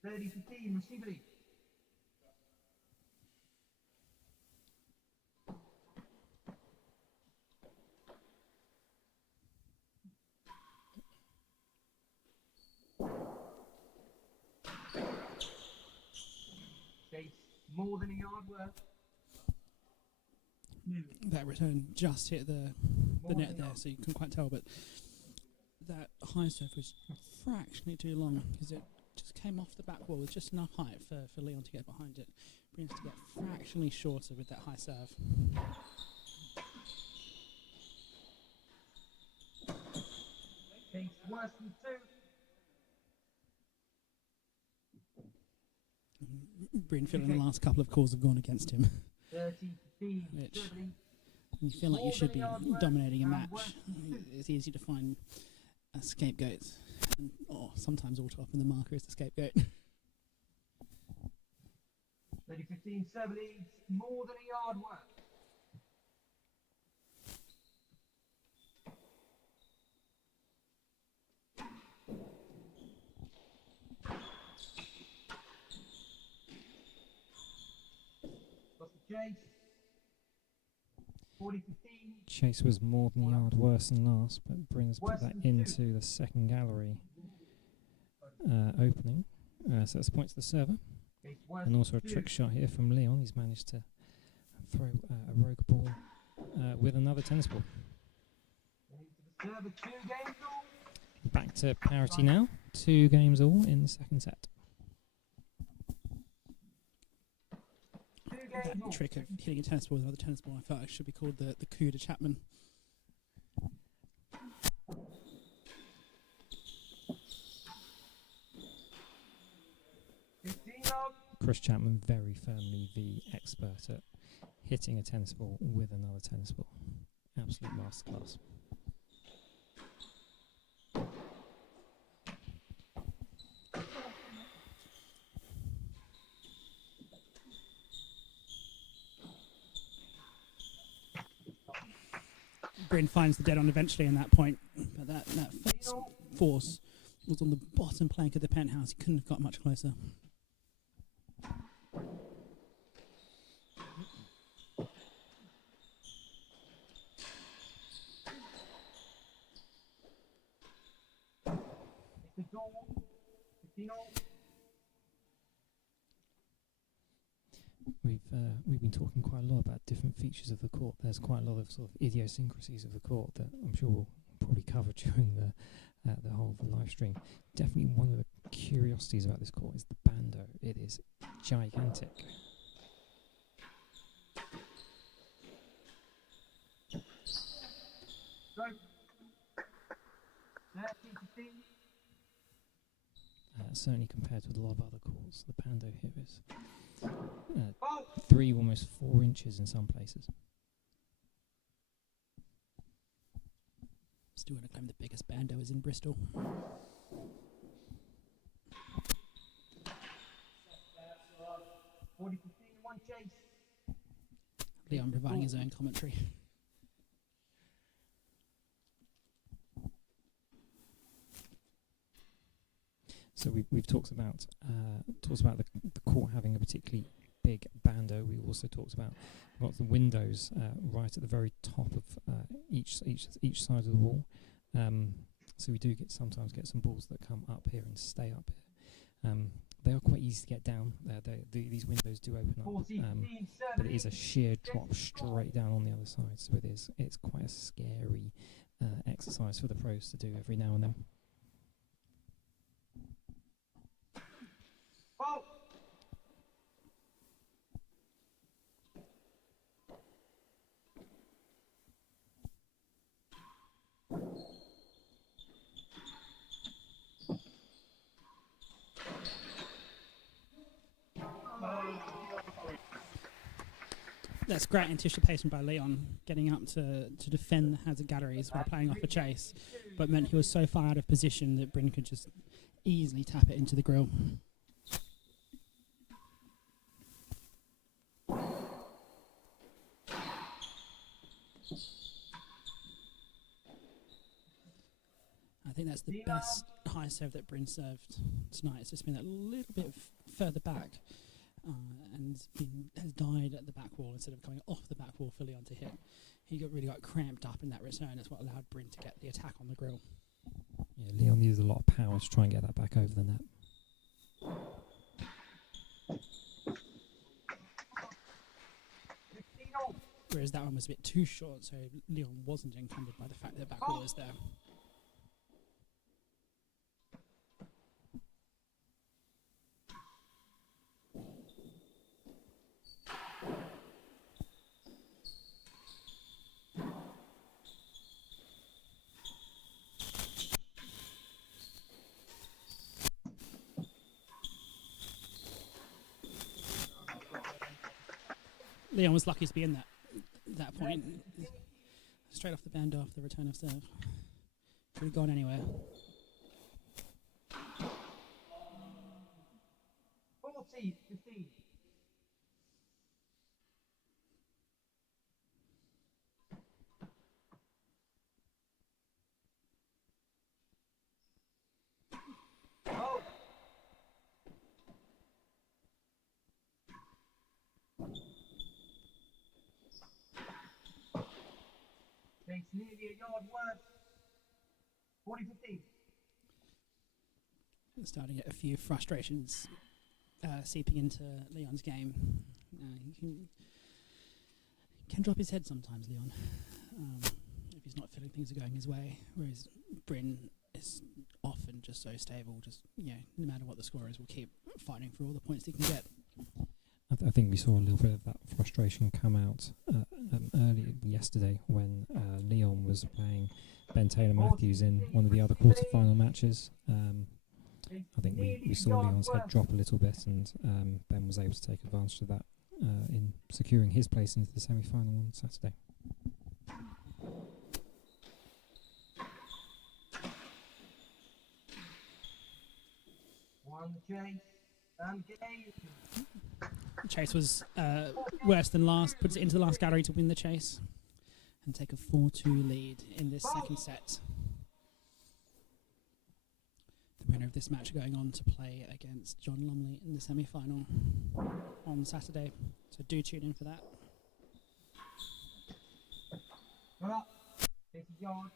30-15, receiver. Chase, more than a yard worth. That return just hit the net there, so you couldn't quite tell, but that high serve was fractionally too long, because it just came off the back wall with just enough height for Leon to get behind it. Brings to get fractionally shorter with that high serve. Chase, worse than 2. Bryn feeling the last couple of calls have gone against him. 30-15, Which you feel like you should be dominating a match. It's easy to find scapegoats, or sometimes all too often the marker is the scapegoat. 30-15, 70, more than a yard worth. What's the chase? 40-15. Chase was more than a yard worse than last, but Bryn's put that into the second gallery opening. So that's a point to the server. And also a trick shot here from Leon. He's managed to throw a rogue ball with another tennis ball. Back to parity now. 2 games all in the second set. That trick of hitting a tennis ball with another tennis ball, I felt it should be called the coup de Chapman. Chris Chapman, very firmly the expert at hitting a tennis ball with another tennis ball. Absolute masterclass. Bryn finds the dead on eventually in that point, but that first force was on the bottom plank of the penthouse. He couldn't have got much closer. 15 all. We've been talking quite a lot about different features of the court. There's quite a lot of sort of idiosyncrasies of the court that I'm sure we'll probably cover during the whole of the live stream. Definitely one of the curiosities about this court is the bando. It is gigantic. Go. 13, 15. Certainly compared with a lot of other courts, the bando here is Oh. 3, almost 4 inches in some places. Still going to claim the biggest bando is in Bristol. 40, 15, one chase. Leon providing his own commentary. So we've talked about the court having a particularly big bando. We also talked about lots of the windows right at the very top of each side of the wall. So we do sometimes get some balls that come up here and stay up here. They are quite easy to get down. These windows do open up, 14, 15, but it is a sheer drop straight down on the other side. So it's quite a scary exercise for the pros to do every now and then. Oh. That's great anticipation by Leon, getting up to defend the hazard galleries while playing off a chase, but meant he was so far out of position that Bryn could just easily tap it into the grill. I think that's the best high serve that Bryn served tonight. It's just been a little bit further back and has died at the back wall instead of coming off the back wall for Leon to hit. He really got cramped up in that return. That's what allowed Bryn to get the attack on the grill. Yeah, Leon used a lot of power to try and get that back over the net. Whereas that one was a bit too short, so Leon wasn't encumbered by the fact that the back wall was there. Leon was lucky to be in that point. Straight off the band off the return of serve. Could have gone anywhere. 40, 15. Oh. Takes nearly a yard worth. 40, 15. Starting to get a few frustrations seeping into Leon's game. He can drop his head sometimes, Leon, if he's not feeling things are going his way. Whereas Bryn is often just so stable, just no matter what the score is, will keep fighting for all the points he can get. I think we saw a little bit of that frustration come out earlier yesterday when Leon was playing Ben Taylor Matthews in one of the other quarter-final matches. I think we saw Leon's head drop a little bit, and Ben was able to take advantage of that in securing his place into the semi-final on Saturday. One chase and game. The chase was worse than last, puts it into the last gallery to win the chase and take a 4-2 lead in this second set. The winner of this match going on to play against John Lumley in the semi-final on Saturday. So do tune in for that. Run up. Takes a yard.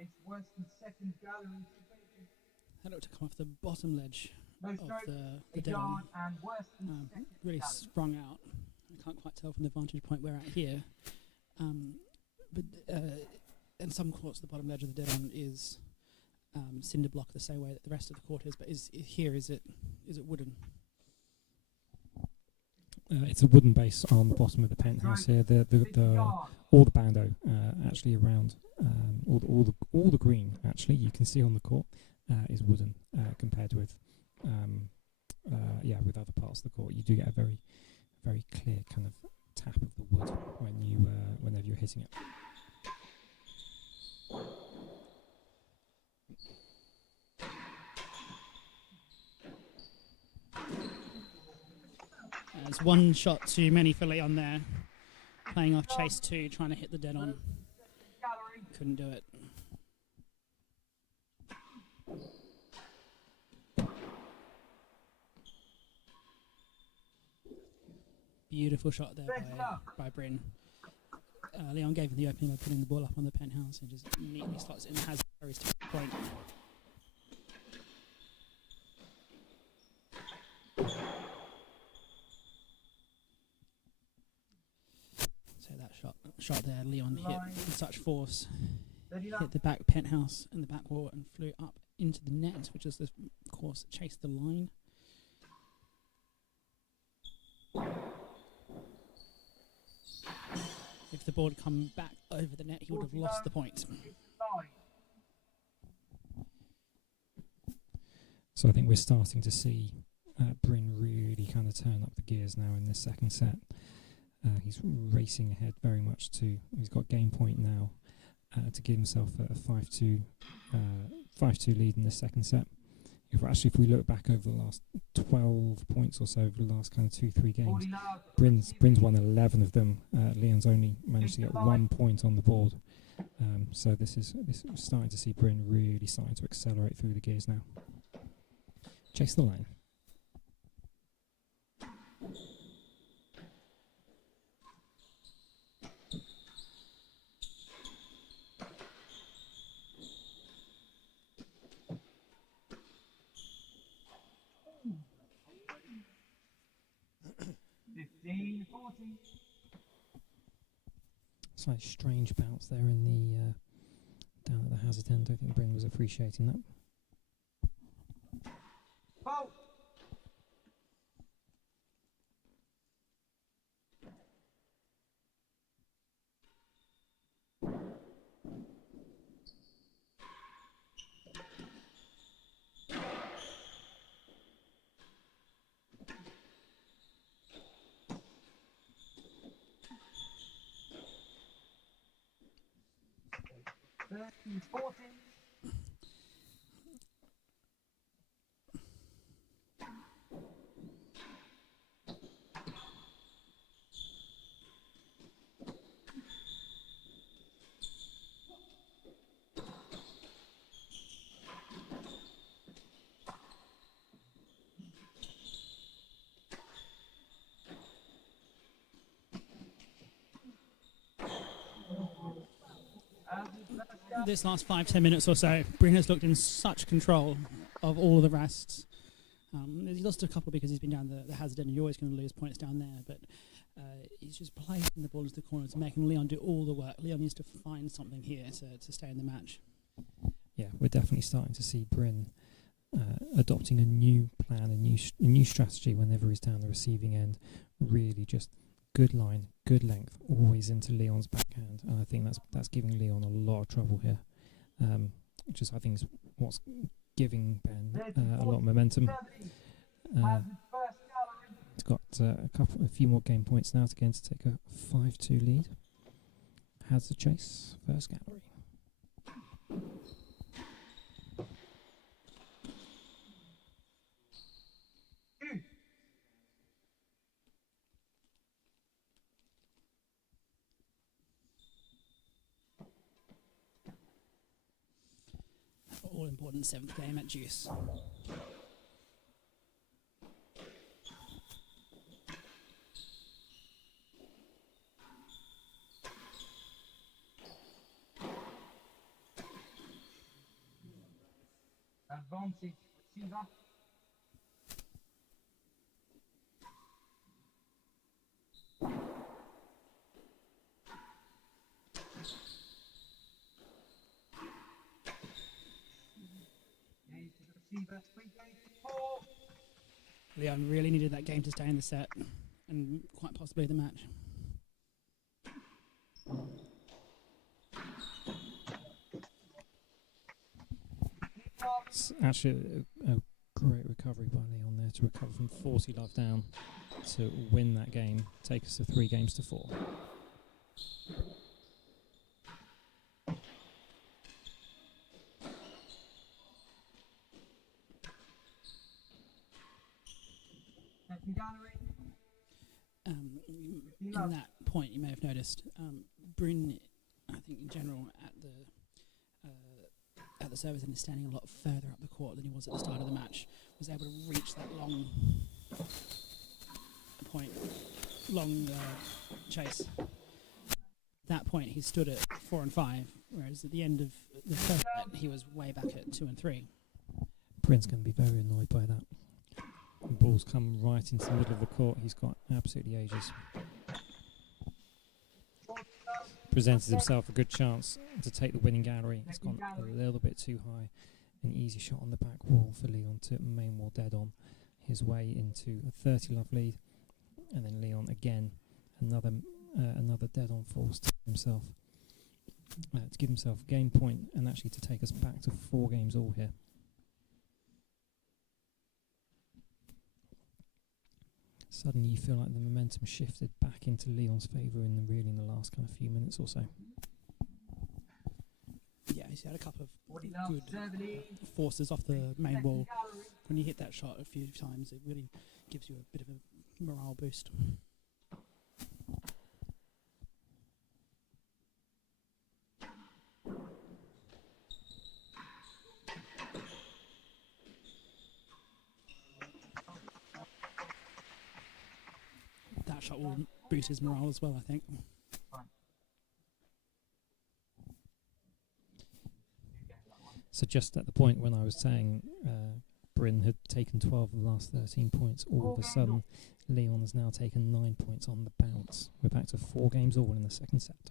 It's worse than second gallery. That looked to come off the bottom ledge No of stroke, the a dead yard, on. and worse than second Really gallery. sprung out. I can't quite tell from the vantage point we're at here. But in some courts, the bottom ledge of the dead on is cinder block the same way that the rest of the court is. But is it wooden? It's a wooden base on the bottom of the penthouse here. All the bando actually around all the green actually you can see on the court is wooden compared with with other parts of the court. You do get a very very clear kind of tap of the wood whenever you're hitting it. There's one shot too many for Leon there. Playing off chase 2, trying to hit the dead on. Couldn't do it. Beautiful shot there by Bryn. Leon gave him the opening by putting the ball up on the penthouse and just neatly slots it in. Has carries to the point. So that shot there, Leon hit with such force, hit the back penthouse and the back wall and flew up into the net, which is the course that chased the line. If the ball had come back over the net, he would have lost the point. So I think we're starting to see Bryn really kind of turn up the gears now in this second set. He's racing ahead very much he's got game point now to give himself a 5-2 lead in the second set. If we look back over the last 12 points or so, over the last kind of 2-3 games, Bryn's won 11 of them. Leon's only managed to get 1 point on the board. So this is starting to see Bryn really starting to accelerate through the gears now. Chase the line. Slight strange bounce there in the down at the hazard end. I think Bryn was appreciating that. Foul. This last 5-10 minutes or so, Bryn has looked in such control of all the rests. He lost a couple because he's been down the hazard end, and you're always going to lose points down there, but he's just placing the ball into the corners, making Leon do all the work. Leon needs to find something here to stay in the match. Yeah, we're definitely starting to see Bryn adopting a new plan, a new strategy whenever he's down the receiving end. Really just good line, good length, always into Leon's backhand, and I think that's giving Leon a lot of trouble here, which is I think is what's giving Ben a lot of momentum. He's got a few more game points now to get to take a 5-2 lead. Has the chase, first gallery. All important 7th game at Deuce. advantage receiver. Receiver, 3 games to 4. Leon really needed that game to stay in the set and quite possibly the match. It's actually a great recovery by Leon there to recover from 40 love down to win that game, take us to 3 games to 4. In that point, you may have noticed Bryn, I think in general, at the service and is standing a lot further up the court than he was at the start of the match. Was able to reach that long chase. At that point, he stood at 4 and 5, whereas at the end of the first set, he was way back at 2 and 3. Bryn's going to be very annoyed by that. The ball's come right into the middle of the court. He's got absolutely ages. Presented himself a good chance to take the winning gallery. It's gone a little bit too high. An easy shot on the back wall for Leon to main wall dead on his way into a 30 love lead. And then Leon again, another dead on force to himself. To give himself a game point and actually to take us back to 4 games all here. Suddenly you feel like the momentum shifted back into Leon's favour in the last kind of few minutes or so. Yeah, he's had a couple of good forces off the main wall. When you hit that shot a few times, it really gives you a bit of a morale boost. That shot will boost his morale as well, I think. So just at the point when I was saying Bryn had taken 12 of the last 13 points, all of a sudden Leon has now taken 9 points on the bounce. We're back to 4 games all in the second set.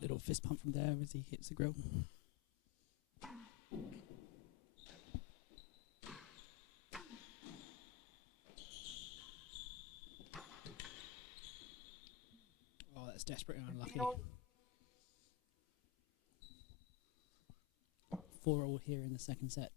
Little fist pump from there as he hits the grill. Oh, that's desperately unlucky. 4 all here in the second set.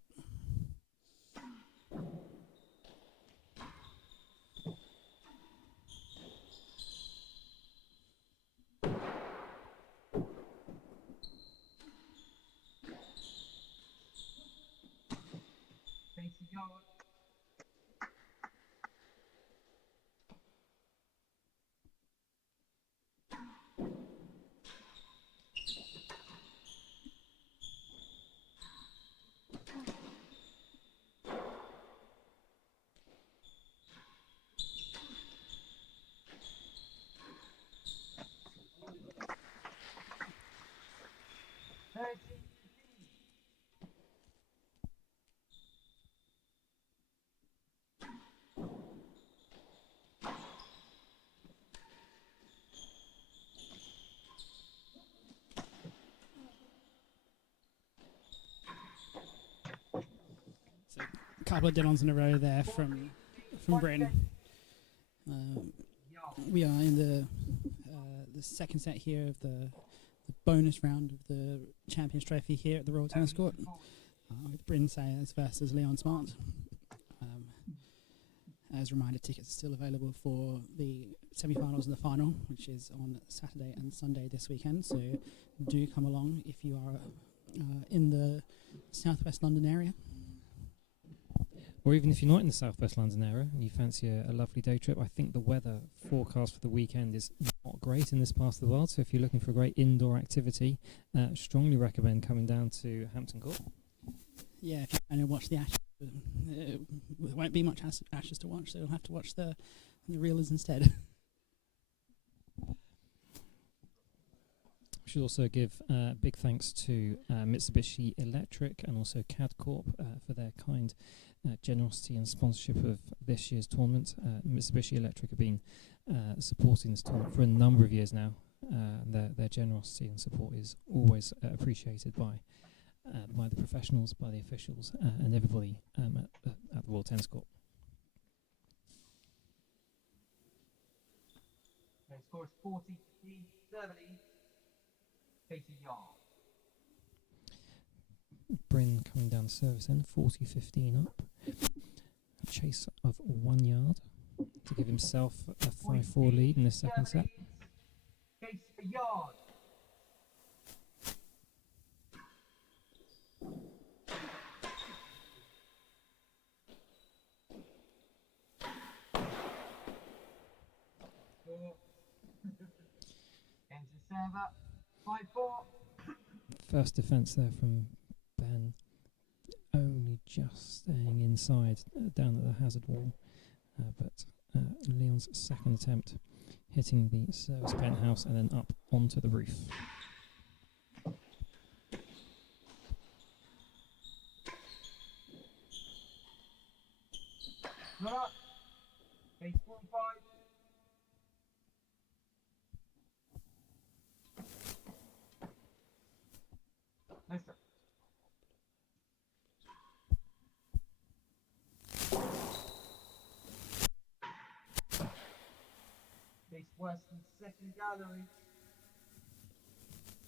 Couple of dead-ons in a row there from Bryn. We are in the second set here of the bonus round of the Champions Trophy here at the Royal Tennis Court with Bryn Sayers versus Leon Smart. As a reminder, tickets are still available for the semi-finals and the final, which is on Saturday and Sunday this weekend. So do come along if you are in the southwest London area. Or even if you're not in the southwest London area and you fancy a lovely day trip, I think the weather forecast for the weekend is not great in this part of the world. So if you're looking for a great indoor activity, strongly recommend coming down to Hampton Court. Yeah, if you're going to watch the Ashes, there won't be much Ashes to watch, so you'll have to watch the the reelers instead. We should also give big thanks to Mitsubishi Electric and also CAD Corp for their kind generosity and sponsorship of this year's tournament. Mitsubishi Electric have been supporting this tournament for a number of years now. Their generosity and support is always appreciated by the professionals, by the officials, and everybody at the World Tennis Court. The score is 40-15, Germany. Katie Yard. Bryn coming down the service end, 40-15 up. A chase of 1 yard to give himself a 5-4 lead in the second set. Case a yard. Ends the server. 5-4. First defence there from Ben, only just staying inside down at the hazard wall, but Leon's second attempt hitting the service penthouse and then up onto the roof. Not up. Case 4 and 5. No sir. Case worse than second gallery.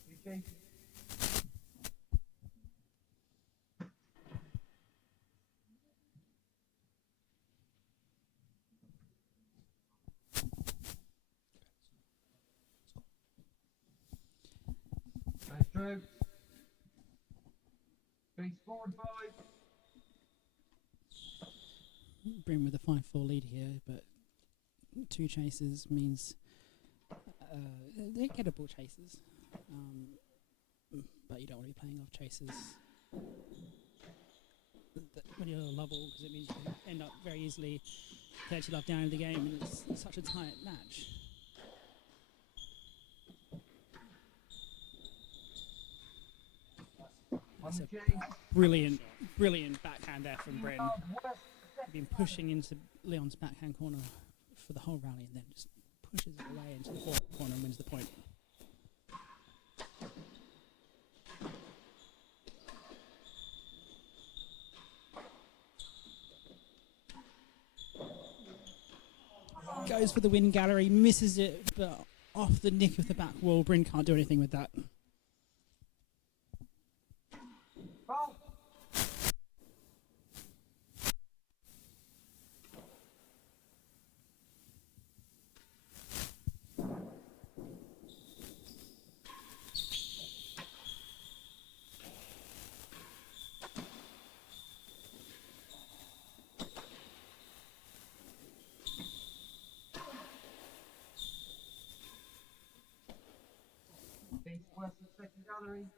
You chase it. No strokes. Case 4 and 5. Bryn with a 5-4 lead here, but 2 chases means they're gettable chases, but you don't want to be playing off chases when you're at a level, because it means you can end up very easily 30 love down in the game, and it's such a tight match. That's a brilliant backhand there from Bryn. Been pushing into Leon's backhand corner for the whole rally, and then just pushes it away into the fourth corner and wins the point. Goes for the win gallery, misses it, but off the nick of the back wall. Bryn can't do anything with that.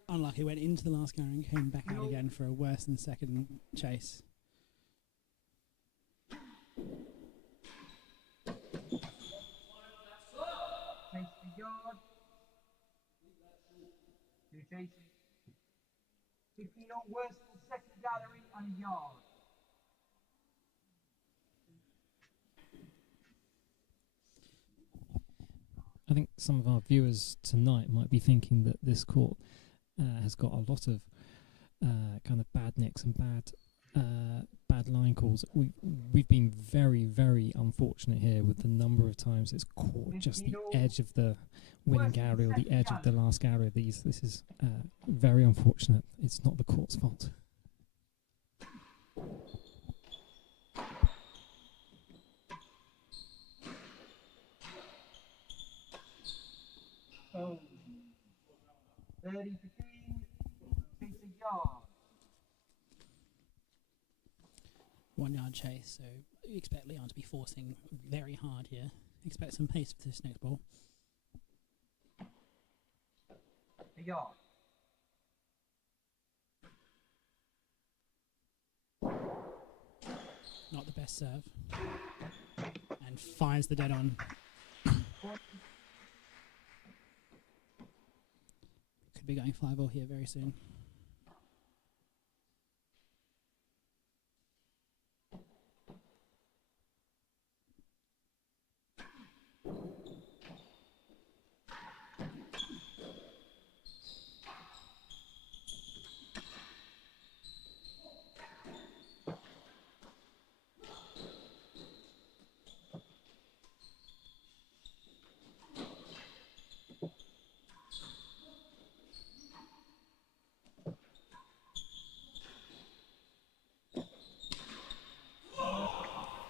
Unlucky, went into the last gallery and came back out again for a worse than second chase. Chase the yard. 2 chases. 15 or worse than second gallery and a yard. I think some of our viewers tonight might be thinking that this court has got a lot of kind of bad nicks and bad line calls. We've been very, very unfortunate here with the number of times it's caught just the edge of the winning gallery or the edge of the last gallery. This is very unfortunate. It's not the court's fault. Oh. 30-15, chase a yard. 1 yard chase, so you expect Leon to be forcing very hard here. Expect some pace for this next ball. A yard. Not the best serve. And and finds the dead on. Could be going 5-all here very soon.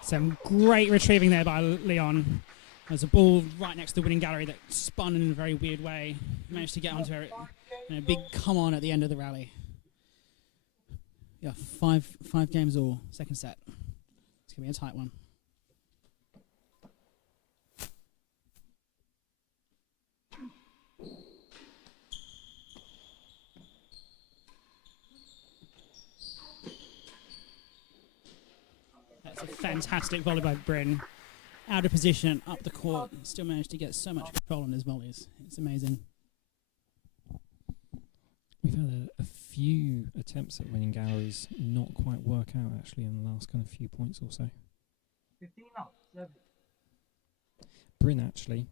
Some great retrieving there by Leon. There's a ball right next to the winning gallery that spun in a very weird way. He managed to get onto it and a big come on at the end of the rally. Yeah, five games all, second set. It's going to be a tight one. That's a fantastic volley by Bryn. Out of position, up the court, still managed to get so much control on his volleys. It's amazing. We've had a few attempts at winning galleries not quite work out actually in the last kind of few points or so. 15 up, 7. Bryn actually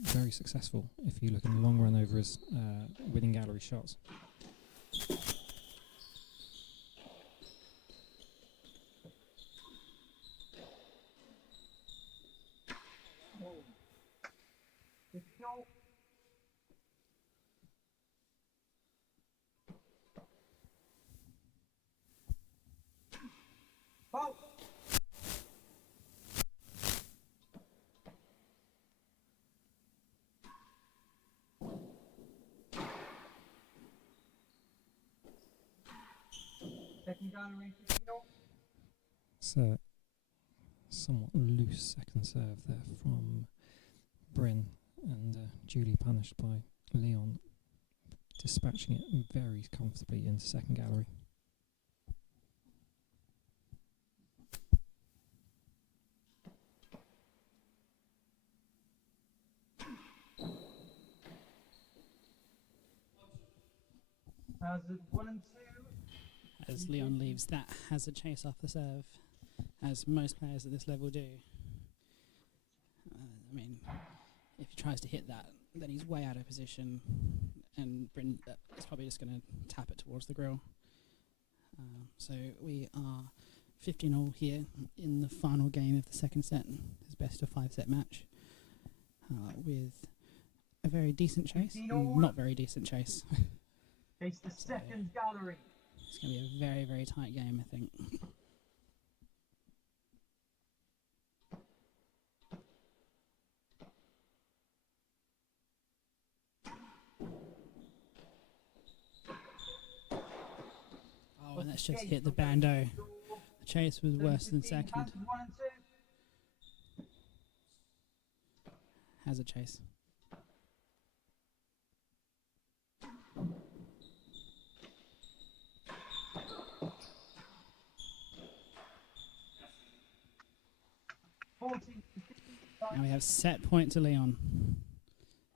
very successful if you look in the long run over his winning gallery shots. Oh. Second gallery, 15 up. So somewhat loose second serve there from Bryn and duly punished by Leon, dispatching it very comfortably into second gallery. Hazard 1 and 2. As Leon leaves that hazard chase off the serve, as most players at this level do. I mean, if he tries to hit that, then he's way out of position, and Bryn is probably just going to tap it towards the grill. So we are 15-all here in the final game of the second set, his best of 5 set match, with a very decent chase, not very decent chase. Face the second gallery. It's going to be a very, very tight game, I think. Oh, and that's just hit the bando. The chase was worse than second. Hazard 1 and 2. Hazard chase. Now we have set point to Leon.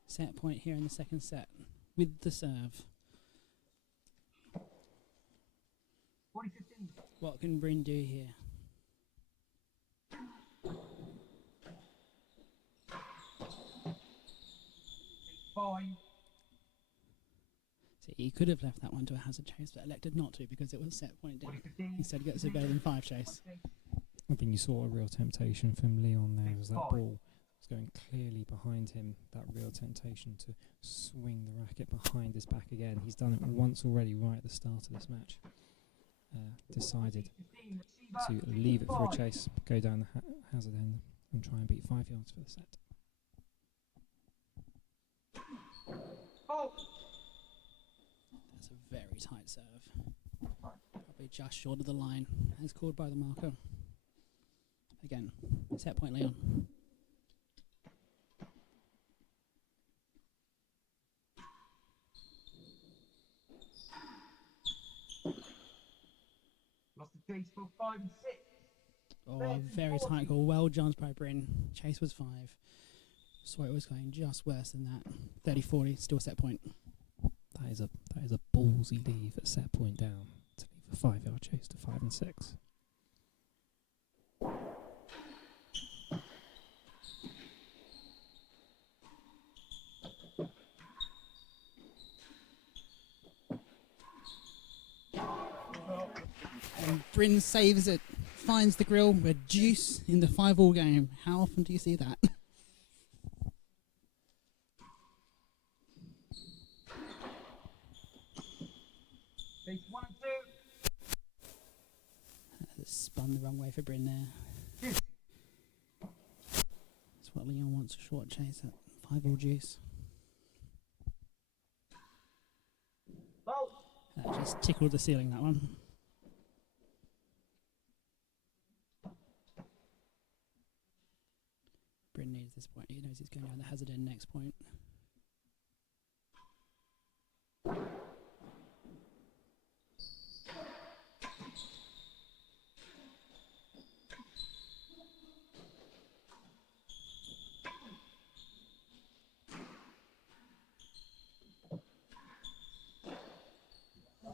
Set point here in the second set with the serve. 40-15. What can Bryn do here? Fine. See, he could have left that one to a hazard chase, but elected not to because it was set point down. 40-15. Instead, gets a better than 5 chase. I think you saw a real temptation from Leon there as that ball was going clearly behind him, that real temptation to swing the racket behind his back again. He's done it once already right at the start of this match. Decided to leave it for a chase, go down the hazard end and try and beat 5 yards for the set. Oh. That's a very tight serve. Probably just short of the line, as called by the marker. Again, set point Leon. Lost the chase for 5 and 6. Oh, very tight call. Well jumped by Bryn. Chase was 5. So it was going just worse than that. 30-40, still set point. That is a ballsy leave at set point down to leave a 5-yard chase to 5 and 6. And Bryn saves it, finds the grill with juice in the 5-all game. How often do you see that? Base 1 and 2. Spun the wrong way for Bryn there. That's what Leon wants, a short chase at 5-all juice. That just tickled the ceiling, that one. Bryn needs this point. He knows he's going down the hazard end next point.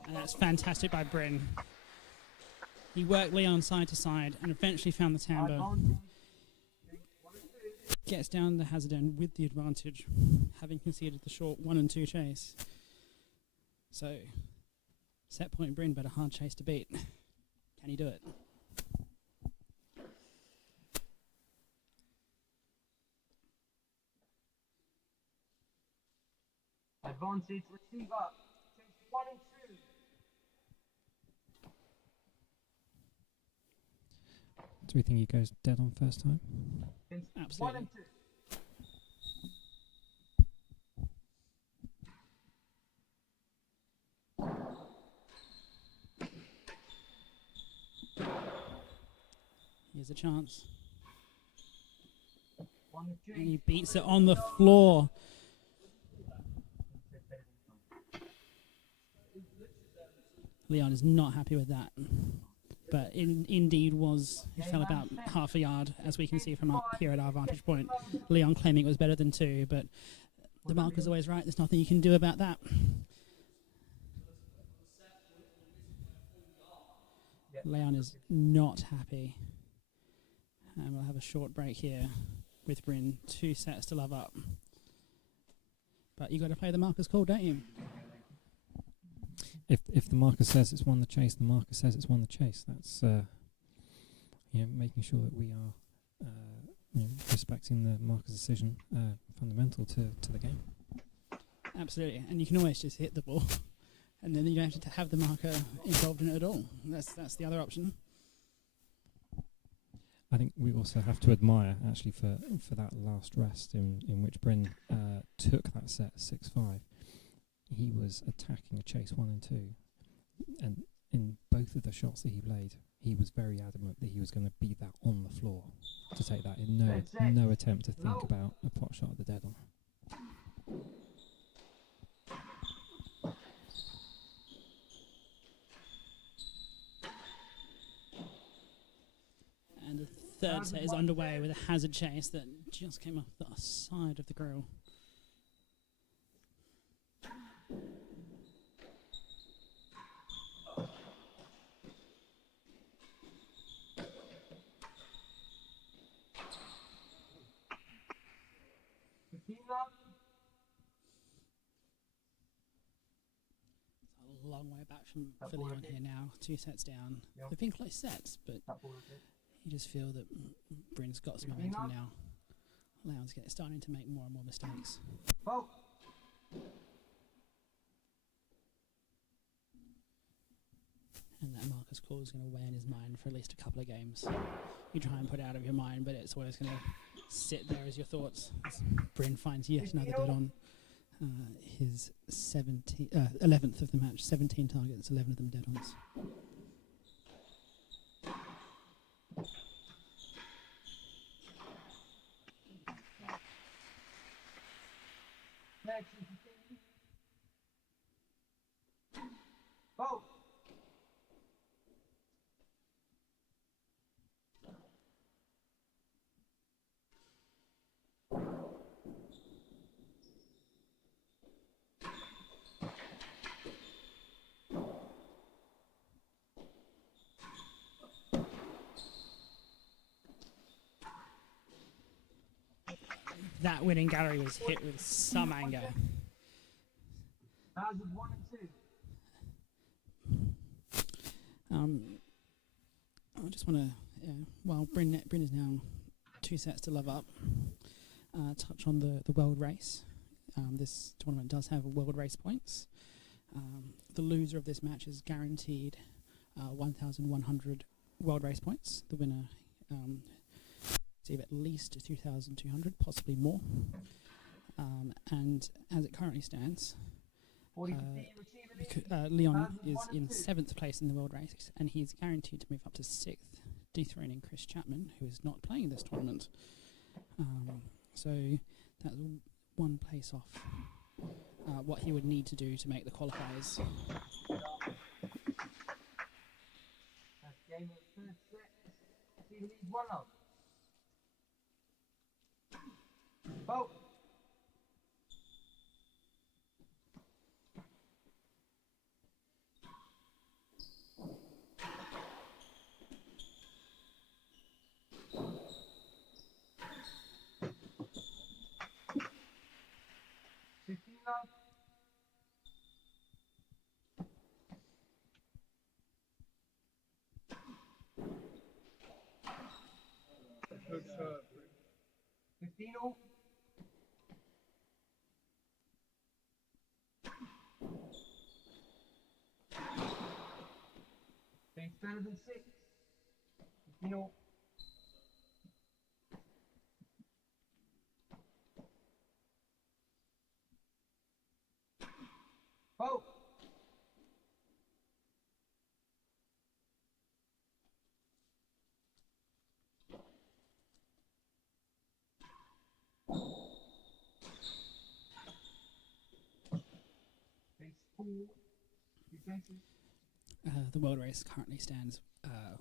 And that's fantastic by Bryn. He worked Leon side to side and eventually found the timber. Gets down the hazard end with the advantage, having conceded the short 1 and 2 chase. So, set point Bryn, but a hard chase to beat. Can he do it? Advantage receiver. Chase 1 and 2. Do we think he goes dead on first time? Absolutely. 1 and 2. Here's a chance. 1 and 2. And he beats it on the floor. Leon is not happy with that. But indeed he fell about half a yard, as we can see from up here at our vantage point. Leon claiming it was better than 2, but the marker's always right. There's nothing you can do about that. Leon is not happy. And we'll have a short break here with Bryn. 2 sets to love up. But you got to play the marker's call, don't you? If the marker says it's won the chase, the marker says it's won the chase. That's making sure that we are respecting the marker's decision, fundamental to the game. Absolutely, and you can always just hit the ball, and then you don't have to have the marker involved in it at all. That's the other option. I think we also have to admire, actually, for that last rest in which Bryn took that set 6-5. He was attacking a chase 1 and 2, and in both of the shots that he played, he was very adamant that he was going to beat that on the floor to take that in no attempt to think about a pot shot at the dead on. And the third set is underway with a hazard chase that just came off the side of the grill. A long way back for Leon here now. 2 sets down. They've been close sets, but you just feel that Bryn's got some momentum now. Leon's starting to make more and more mistakes. And that marker's call is going to weigh in his mind for at least a couple of games. You try and put it out of your mind, but it's always going to sit there as your thoughts. As Bryn finds yet another dead on. His 11th of the match, 17 targets, 11 of them dead ons. that winning gallery was hit with some anger. Hazard 1 and 2. I just want to, while Bryn is now 2 sets to love up, touch on the world race. This tournament does have world race points. The loser of this match is guaranteed 1,100 world race points. The winner receive at least 2,200, possibly more. And as it currently stands, Leon is in 7th place in the world race, and he's guaranteed to move up to 6th, dethroning Chris Chapman, who is not playing this tournament. So that's 1 place off what he would need to do to make the qualifiers. That's game of the 3rd set. He leads 1-0. Boat. Fifteen. It's better than 6. 15. Oh. The world race currently stands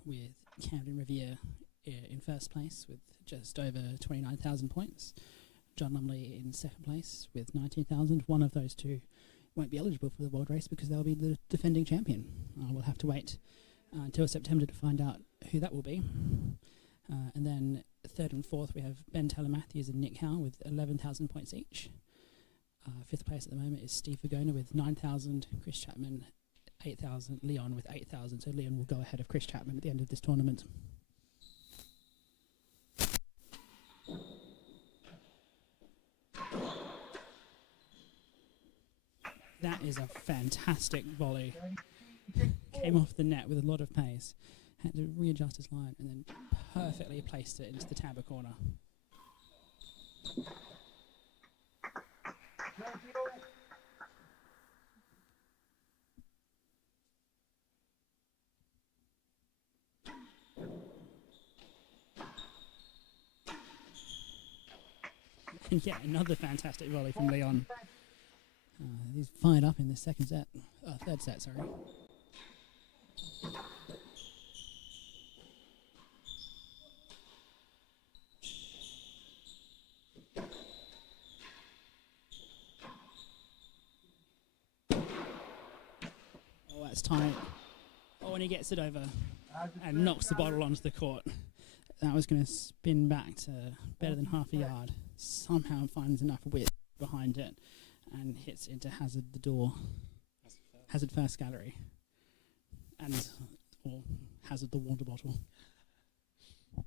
with Camden Riviere in 1st place with just over 29,000 points. John Lumley in 2nd place with 19,000. One of those two won't be eligible for the world race because they'll be the defending champion. We'll have to wait until September to find out who that will be. And then 3rd and 4th we have Ben Taylor Matthews and Nick Howe with 11,000 points each. 5th place at the moment is Steve Fagona with 9,000, Chris Chapman 8,000, Leon with 8,000. So Leon will go ahead of Chris Chapman at the end of this tournament. That is a fantastic volley. Came off the net with a lot of pace. Had to readjust his line and then perfectly placed it into the tabber corner. And yeah, another fantastic volley from Leon. He's fired up in this 3rd set, sorry. Oh, that's tight. Oh, and he gets it over and knocks the bottle onto the court. That was going to spin back to better than half a yard. Somehow finds enough width behind it and hits into Hazard the door. Hazard first gallery. Or Hazard the water bottle. I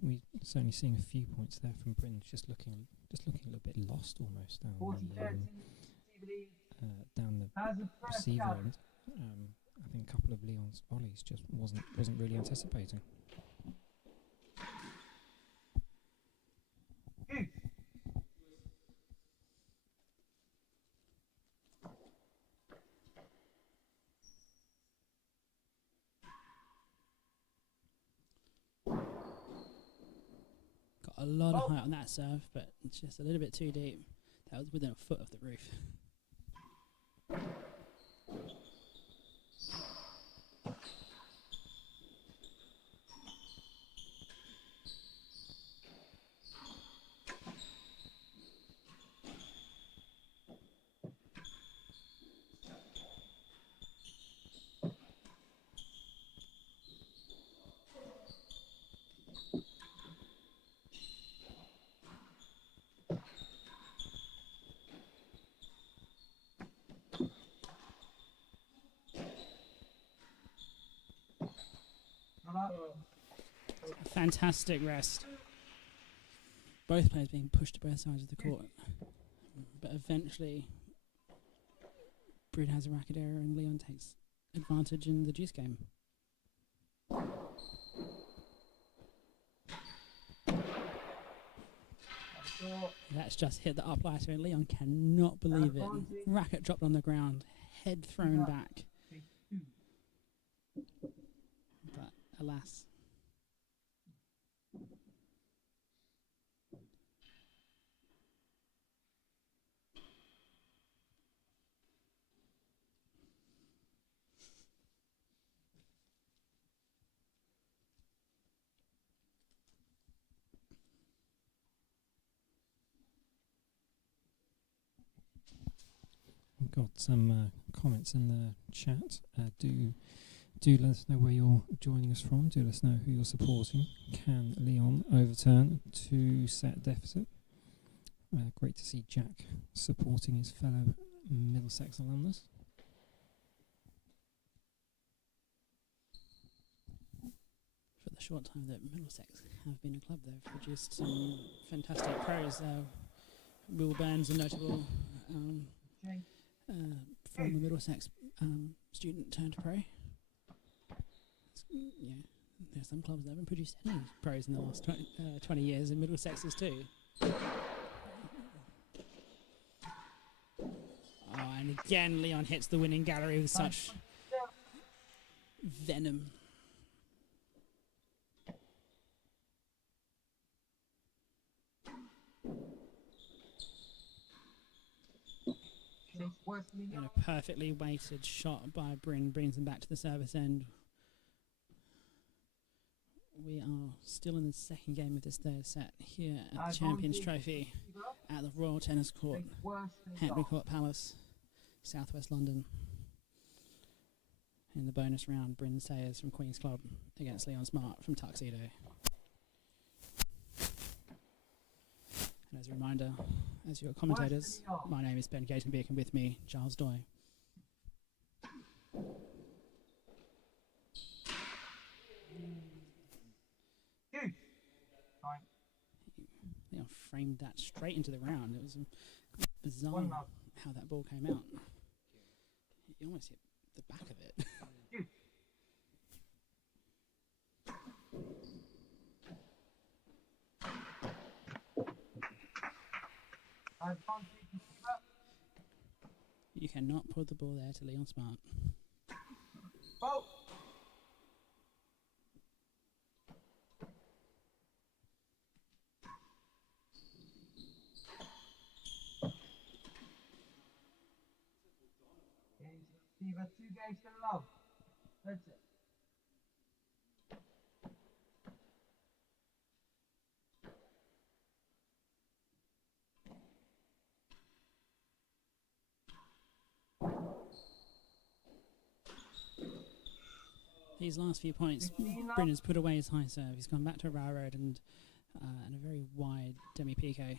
think we're certainly seeing a few points there from Bryn, just looking a little bit lost almost down the receiver end. I think a couple of Leon's volleys just wasn't really anticipating. Got a lot of height on that serve, but it's just a little bit too deep. That was within a foot of the roof. A fantastic rest. Both players being pushed to both sides of the court. But eventually, Bryn has a racket error and Leon takes advantage in the deuce game. That's just hit the uplighter and Leon cannot believe it. Racket dropped on the ground, head thrown back. But alas. We've got some comments in the chat. Do let us know where you're joining us from. Do let us know who you're supporting. Can Leon overturn 2-set deficit? Great to see Jack supporting his fellow Middlesex alumnus. For the short time that Middlesex have been a club, they've produced some fantastic pros. Will Burns, a notable former Middlesex student turned pro. Yeah, there's some clubs that haven't produced any pros in the last 20 years, and Middlesex's too. Oh, and again, Leon hits the winning gallery with such venom. And a perfectly weighted shot by Bryn brings him back to the service end. We are still in the second game of this third set here at the Champions Trophy at the Royal Tennis Court, Hampton Court Palace, Southwest London. In the bonus round, Bryn Sayers from Queen's Club against Leon Smart from Tuxedo. And as a reminder, as your commentators, my name is Ben Gatenbeek, and with me, Giles Doy. Leon framed that straight into the round. It was bizarre how that ball came out. You almost hit the back of it. You cannot put the ball there to Leon Smart. Oh. You've got 2 games to love. That's it. These last few points, Bryn has put away his high serve. He's gone back to a railroad and a very wide demi-piqué.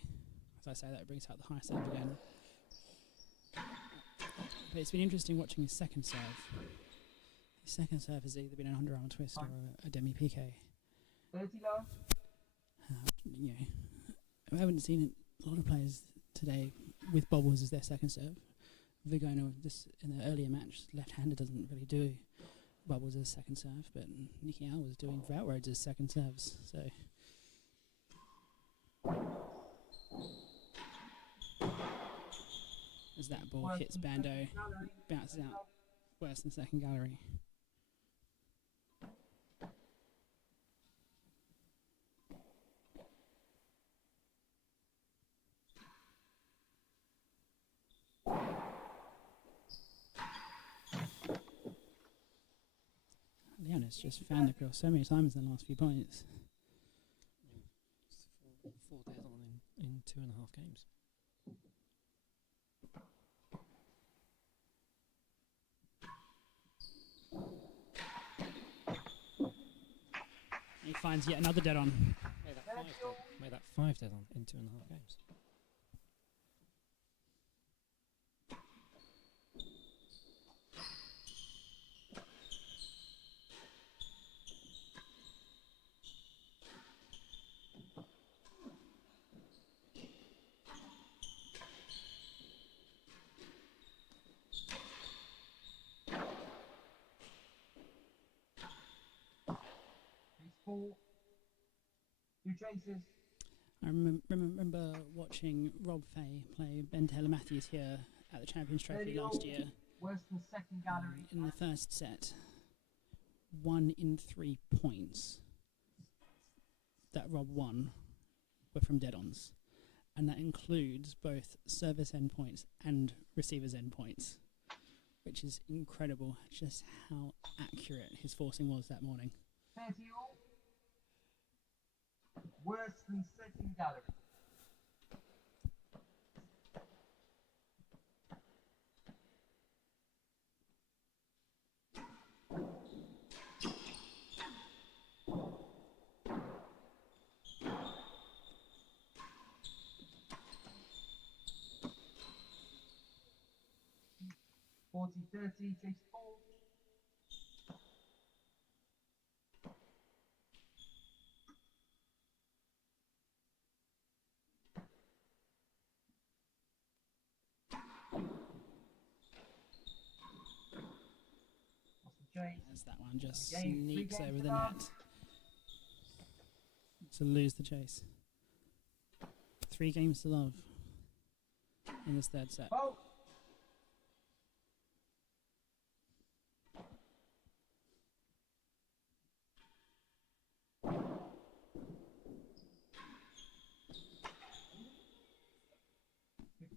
As I say, that brings out the high serve again. But it's been interesting watching his second serve. His second serve has either been an underarm twist or a demi-piqué. You know, I haven't seen a lot of players today with bobbles as their second serve. Vigano, just in the earlier match, left-hander doesn't really do bubbles as second serve, but Nicky Al was doing outroads as second serves. So as that ball hits Bando, bounces out worse than second gallery. Leon has just found the girl so many times in the last few points. 4 dead on in 2.5 games. He finds yet another dead on. Made that 5 dead on in 2.5 games. 4. 2 chases. I remember watching Rob Fay play Ben Taylor Matthews here at the Champions Trophy last year. Worse than second gallery. In the first set, 1 in 3 points that Rob won were from dead-ons. And that includes both service endpoints and receivers endpoints, which is incredible just how accurate his forcing was that morning. 30 all. Worse than second gallery. Forty 30, chase 4. As that one just sneaks over the net to lose the chase. 3 games to love in this third set. Oh.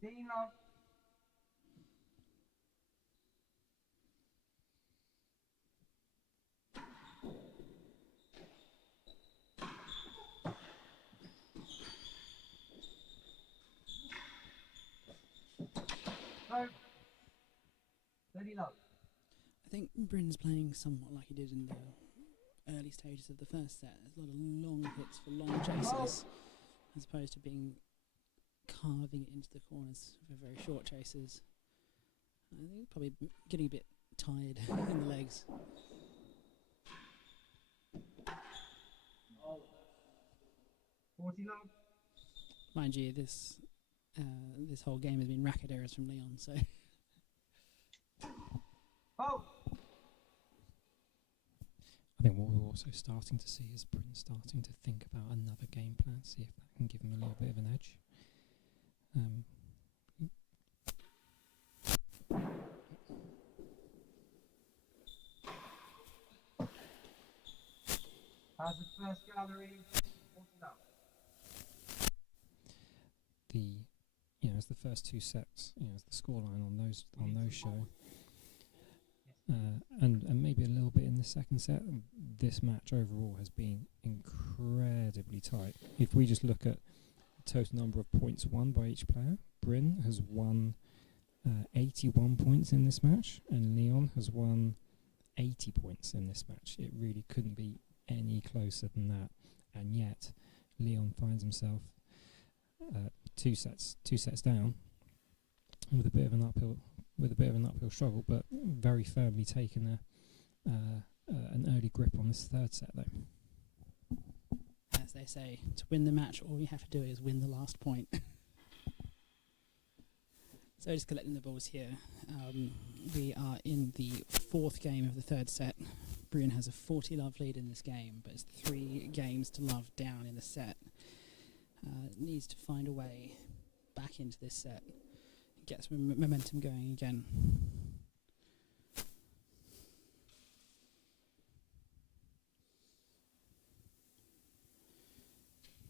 Love. No. 30 love. I think Bryn's playing somewhat like he did in the early stages of the first set. There's a lot of long hits for long chases, as opposed to being carving it into the corners for very short chases. I think probably getting a bit tired in the legs. Mind you, this whole game has been racket errors from Leon, so. Oh. I think what we're also starting to see is Bryn starting to think about another game plan, see if that can give him a little bit of an edge. As the first gallery, as the first 2 sets, as the scoreline on those show, and maybe a little bit in the second set. This match overall has been incredibly tight. If we just look at the total number of points won by each player, Bryn has won 81 points in this match, and Leon has won 80 points in this match. It really couldn't be any closer than that, and yet Leon finds himself 2 sets down with a bit of an uphill struggle, but very firmly taken an early grip on this third set though. As they say, to win the match, all you have to do is win the last point. So just collecting the balls here. We are in the 4th game of the third set. Bryn has a 40 love lead in this game, but it's 3 games to love down in the set. Needs to find a way back into this set, get some momentum going again.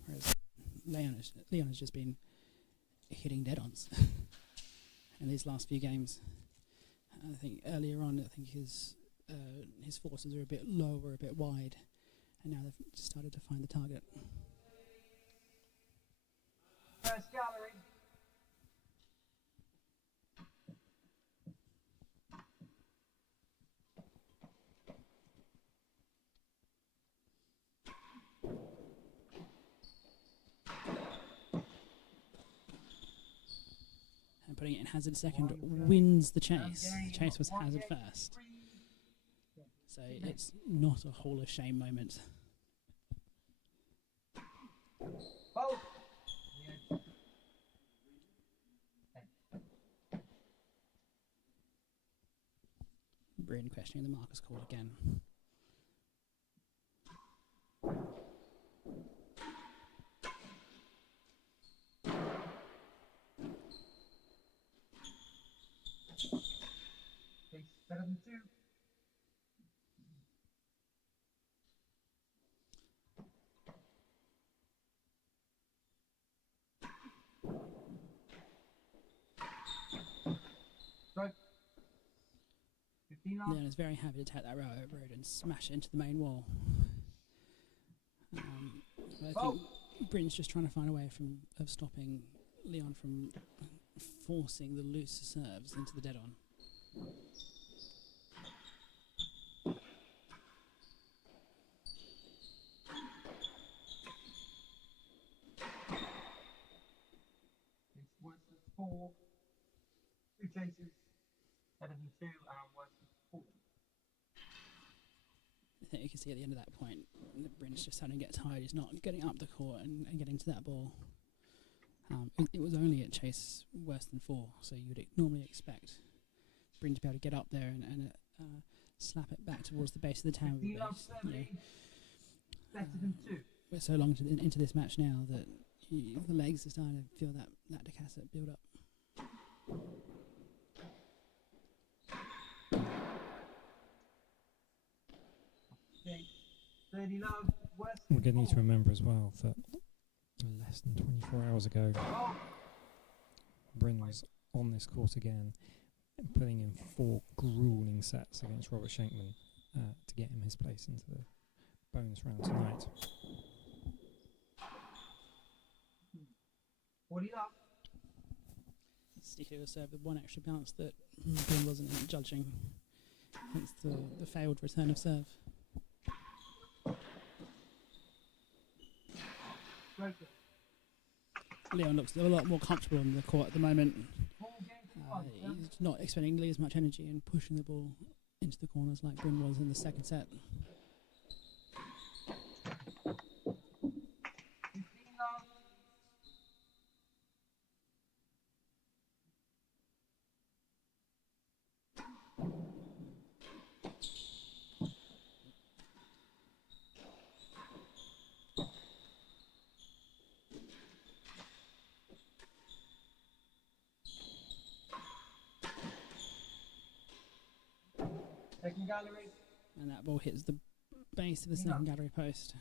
Whereas Leon has just been hitting dead-ons in these last few games. I think earlier on, his forces are a bit low or a bit wide, and now they've started to find the target. First gallery. And putting it in hazard second wins the chase. The chase was hazard first. So it's not a Hall of Shame moment. Both. Bryn questioning the marker's call again. Leon is very happy to take that road and smash it into the main wall. I think Bryn's just trying to find a way of stopping Leon from forcing the loose serves into the dead on. It's worse than 4. 2 chases, better than 2, and worse than 4. I think you can see at the end of that point that Bryn's just starting to get tired. He's not getting up the court and getting to that ball. It was only at chase worse than 4, so you'd normally expect Bryn to be able to get up there and slap it back towards the base of the tower. Better than 2. We're so long into this match now that the legs are starting to feel that decassette build up. Okay. 30 love, worse We're than going to need to 4. remember as well that less than 24 hours ago, Bryn was on this court again, putting in 4 grueling sets against Robert Schenkman to get him his place into the bonus round tonight. 40 love. Sticky was served with 1 extra bounce that Bryn wasn't judging, hence the failed return of serve. Broken. Leon looks a lot more comfortable on the court at the moment. 4 games to 1. He's not expending nearly as much energy and pushing the ball into the corners like Bryn was in the second set. 15 love. Second gallery. And that ball hits the base of the second gallery post.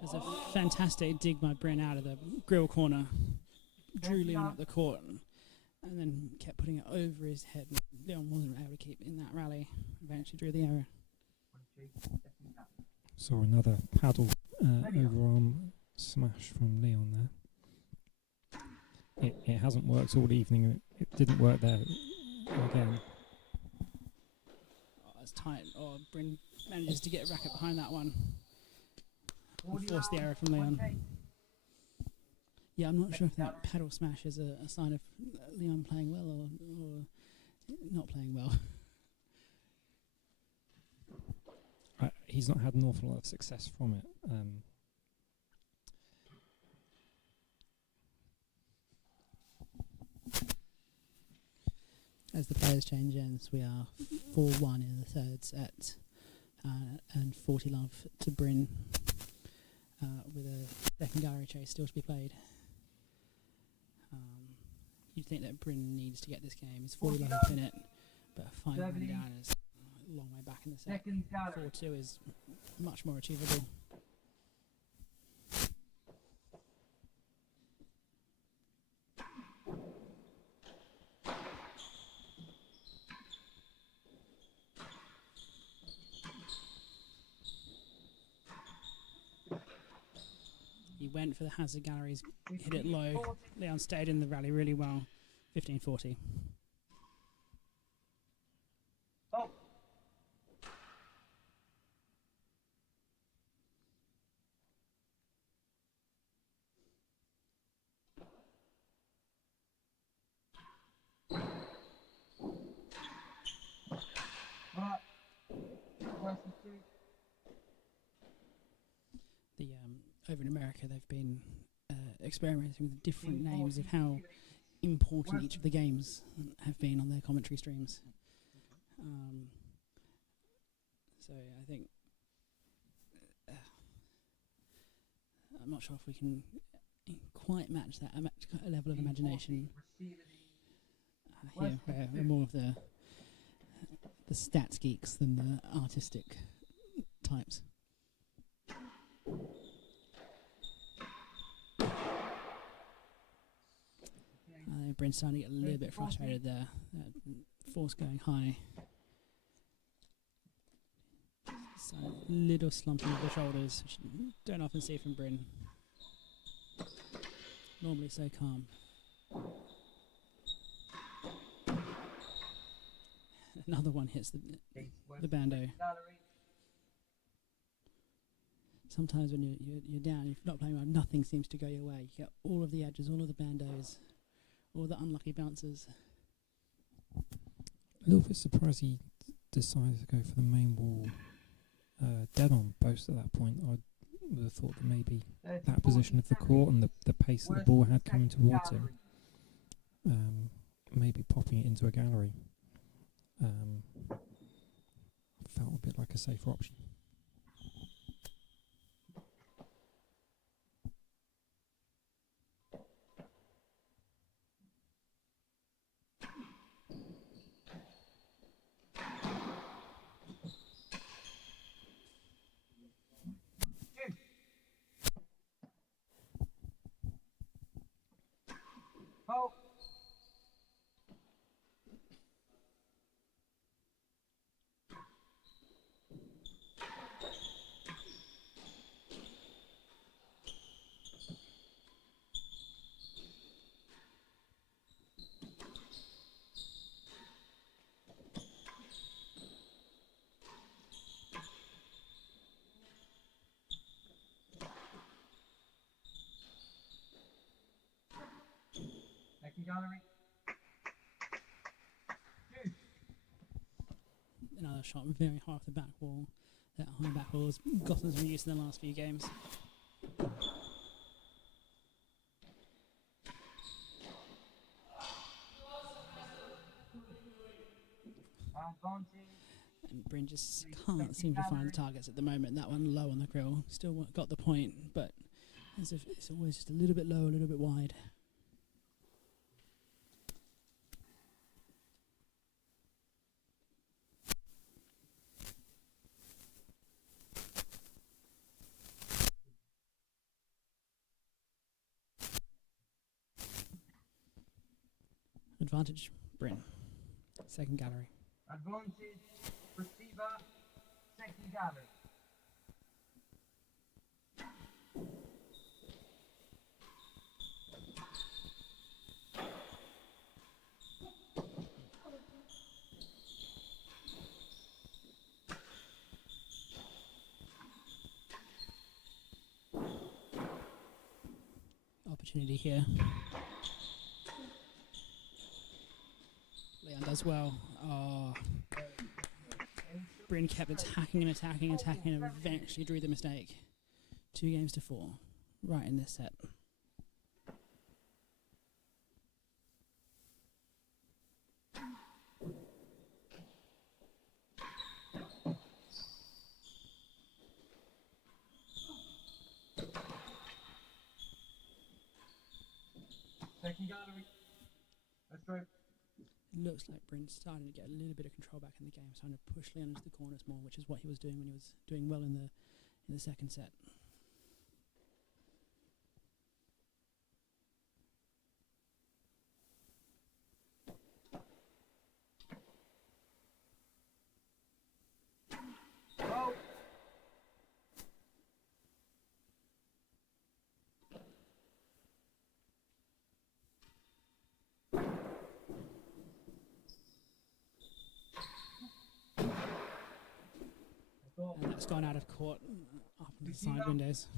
There's a fantastic dig by Bryn out of the grill corner. Drew Leon up the court and then kept putting it over his head. Leon wasn't able to keep in that rally. Eventually drew the error. Saw another paddle overarm smash from Leon there. It hasn't worked all evening. It didn't work there again. Oh, that's tight. Oh, Bryn manages to get a racket behind that one. And force the error from Leon. Yeah, I'm not sure if that paddle smash is a sign of Leon playing well or not playing well. He's not had an awful lot of success from it. As the players change ends, we are 4-1 in the third set and 40 love to Bryn. With a second gallery chase still to be played. You'd think that Bryn needs to get this game. He's 40 love in it, but 5 man down is a long way back in the set. 4-2 is much more achievable. He went for the hazard galleries, hit it low. Leon stayed in the rally really well. 15-40. Oh. Over in America, they've been experimenting with different names of how important each of the games have been on their commentary streams. So I think I'm not sure if we can quite match that level of imagination here, where we're more of the stats geeks than the artistic types. Bryn's starting to get a little bit frustrated there. That force going high. So a little slumping of the shoulders, which you don't often see from Bryn. Normally so calm. Another one hits the bando. Sometimes when you're down, if you're not playing well, nothing seems to go your way. You get all of the edges, all of the bandos, all the unlucky bounces. A little bit surprised he decided to go for the main wall dead on post at that point. I would have thought that maybe that position of the court and the pace that the ball had coming towards him, maybe popping it into a gallery, felt a bit like a safer option. Oh. Gallery. Another shot very high off the back wall. That high back wall has gotten some use in the last few games. And Bryn just can't seem to find the targets at the moment. That one low on the grill. Still got the point, but as if it's always just a little bit low, a little bit wide. Advantage, Bryn. Second gallery. Advantage, receiver, second gallery. Opportunity here. Leon does well. Oh. Bryn kept attacking and eventually drew the mistake. 2 games to 4. Right in this set. Second gallery. Let's go. It looks like Bryn's starting to get a little bit of control back in the game, starting to push Leon into the corners more, which is what he was doing when he was doing well in the second set. Oh. And that's gone out of court up on the side windows.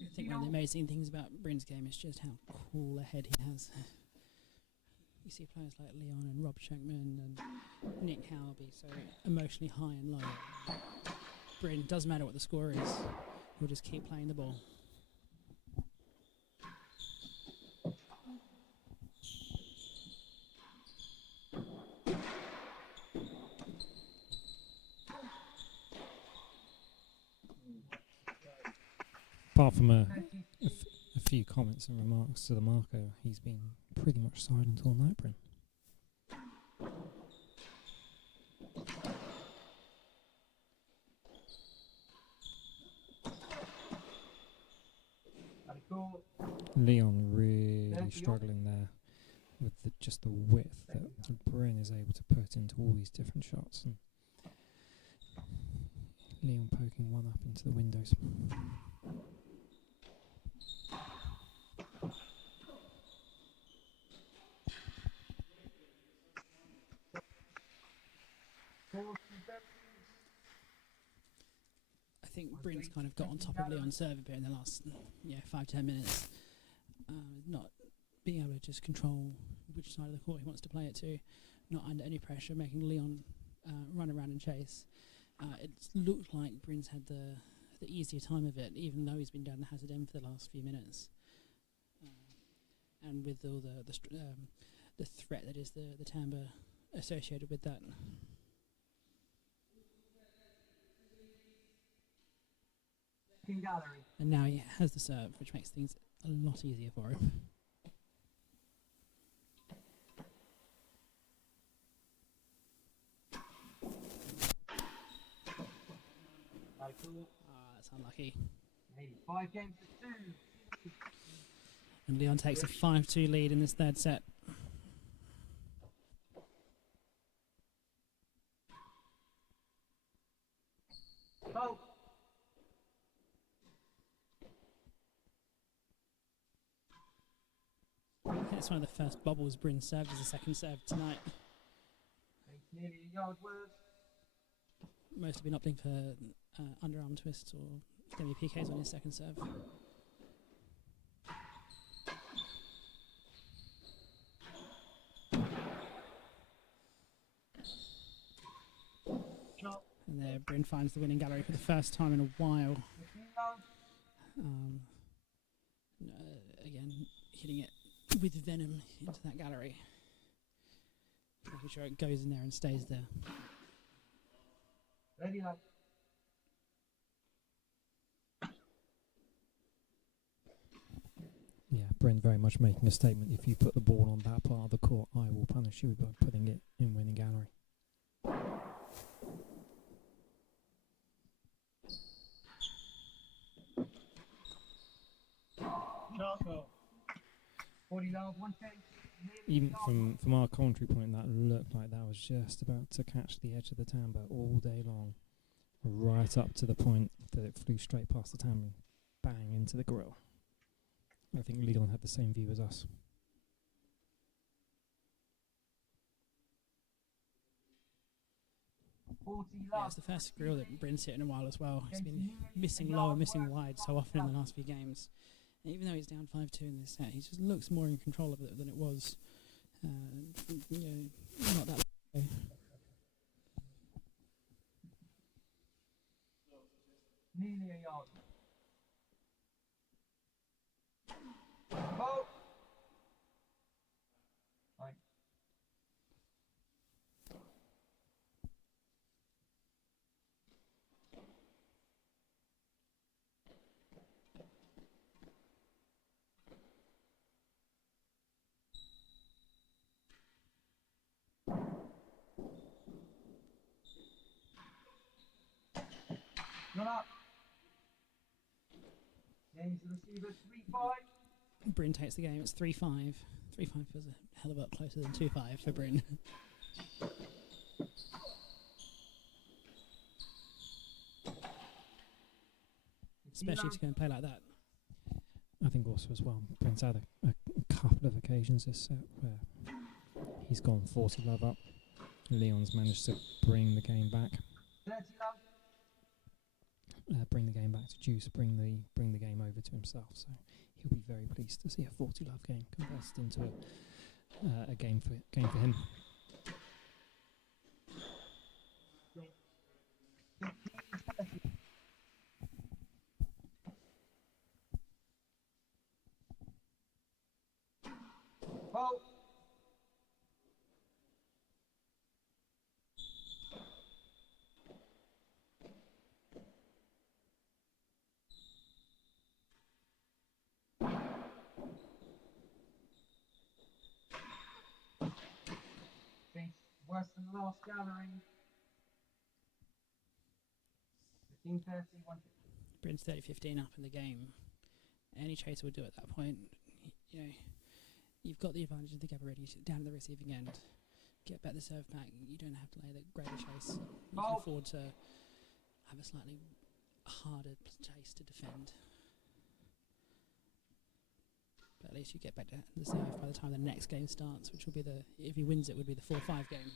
I think one of the amazing things about Bryn's game is just how cool a head he has. You see players like Leon and Rob Shankman and Nick Howlby so emotionally high and low. Bryn, doesn't matter what the score is, he'll just keep playing the ball. Apart from a few comments and remarks to the marker, he's been pretty much silent all night, Bryn. Leon really struggling there with just the width that Bryn is able to put into all these different shots, and Leon poking one up into the windows. I think Bryn's kind of got on top of Leon's serve a bit in the last 5-10 minutes. Not being able to just control which side of the court he wants to play it to, not under any pressure, making Leon run around and chase. It looked like Bryn's had the easier time of it, even though he's been down the hazard end for the last few minutes. And with all the threat that is the timbre associated with that. Gallery. And now he has the serve, which makes things a lot easier for him. That's unlucky. Maybe 5 games to 2. And Leon takes a 5-2 lead in this third set. Oh. It's one of the first bubbles Bryn served as a second serve tonight. Nearly a yard worth. Most have been opting for underarm twists or WPKs on his second serve. And there, Bryn finds the winning gallery for the first time in a while. Again, hitting it with venom into that gallery. Making sure it goes in there and stays there. Ready up. Yeah, Bryn very much making a statement. If you put the ball on that part of the court, I will punish you by putting it in winning gallery. Even from our commentary point, that looked like that was just about to catch the edge of the timbre all day long, right up to the point that it flew straight past the timbre, bang into the grill. I think Leon had the same view as us. Yeah, it's the first grill that Bryn's hit in a while as well. He's been missing low and missing wide so often in the last few games. And even though he's down 5-2 in this set, he just looks more in control of it than it was, not that long ago. Nearly a yard. Oh. Right. Not up. Names the receiver 3-5. Bryn takes the game. It's 3-5. 3-5 feels a hell of a lot closer than 2-5 for Bryn. Especially to go and play like that. I think also as well, Bryn's had a couple of occasions this set where he's gone 40 love up. Leon's managed to bring the game back. bring the game back to Juice, bring the game over to himself. So he'll be very pleased to see a 40-love game converted into a game for him. Ball. Worse than the last gallery. 15-30, 1. Bryn's 30-15 up in the game. Any chaser will do at that point. You know, you've got the advantage of the gap already down to the receiving end. Get back the serve back. You don't have to lay the greater chase. You can afford to have a slightly harder chase to defend. But at least you get back to the serve by the time the next game starts, which will be if he wins it, would be the 4-5 game.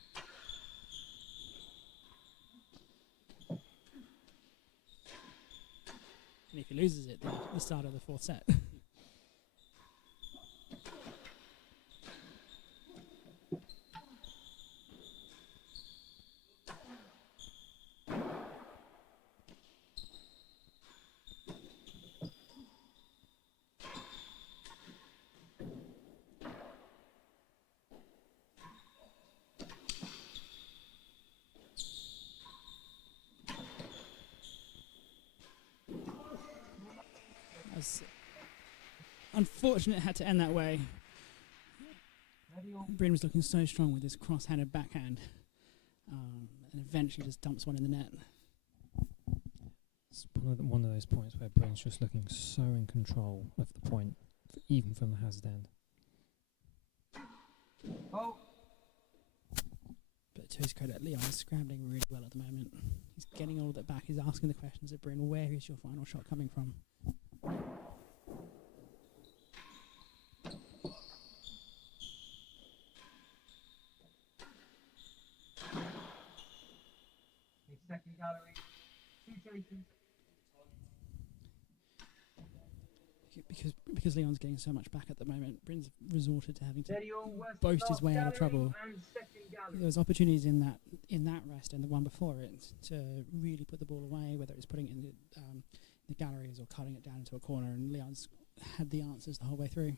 And if he loses it, the start of the fourth set. Unfortunate it had to end that way. Bryn was looking so strong with his cross-handed backhand, and eventually just dumps one in the net. It's one of those points where Bryn's just looking so in control of the point, even from the hazard end. Oh. But to his credit, Leon is scrambling really well at the moment. He's getting all of that back. He's asking the questions of Bryn, where is your final shot coming from? Second gallery, 2 chases. Because Leon's getting so much back at the moment, Bryn's resorted to having to boast his way out of trouble. There was opportunities in that rest and the one before it to really put the ball away, whether it's putting it in the galleries or cutting it down into a corner, and Leon's had the answers the whole way through.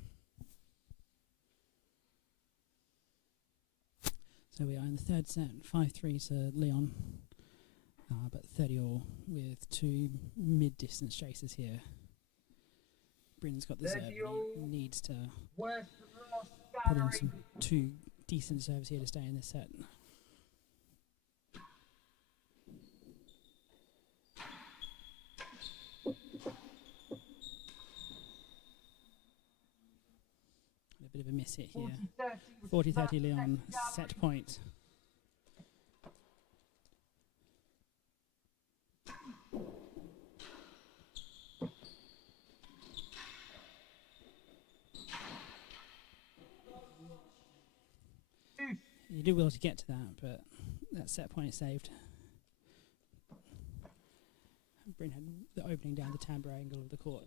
So we are in the third set, 5-3 to Leon. But 30-all with 2 mid-distance chases here. Bryn's got the serve. He needs to put in some 2 decent serves here to stay in this set. A bit of a miss hit here. 40-30 Leon, set point. You do well to get to that, but that set point is saved. Bryn had the opening down the tambour angle of the court.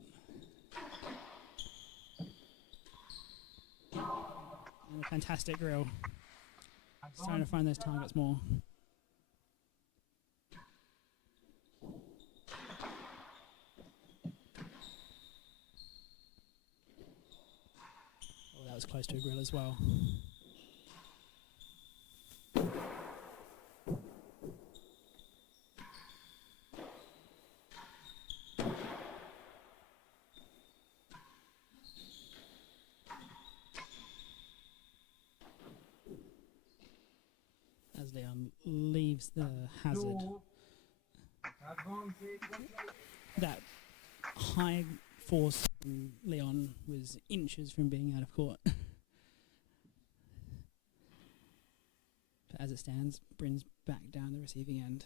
And a fantastic grill. He's trying to find those targets more. Oh, that was close to a grill as well. As Leon leaves the hazard, that high force from Leon was inches from being out of court. But as it stands, Bryn's back down the receiving end.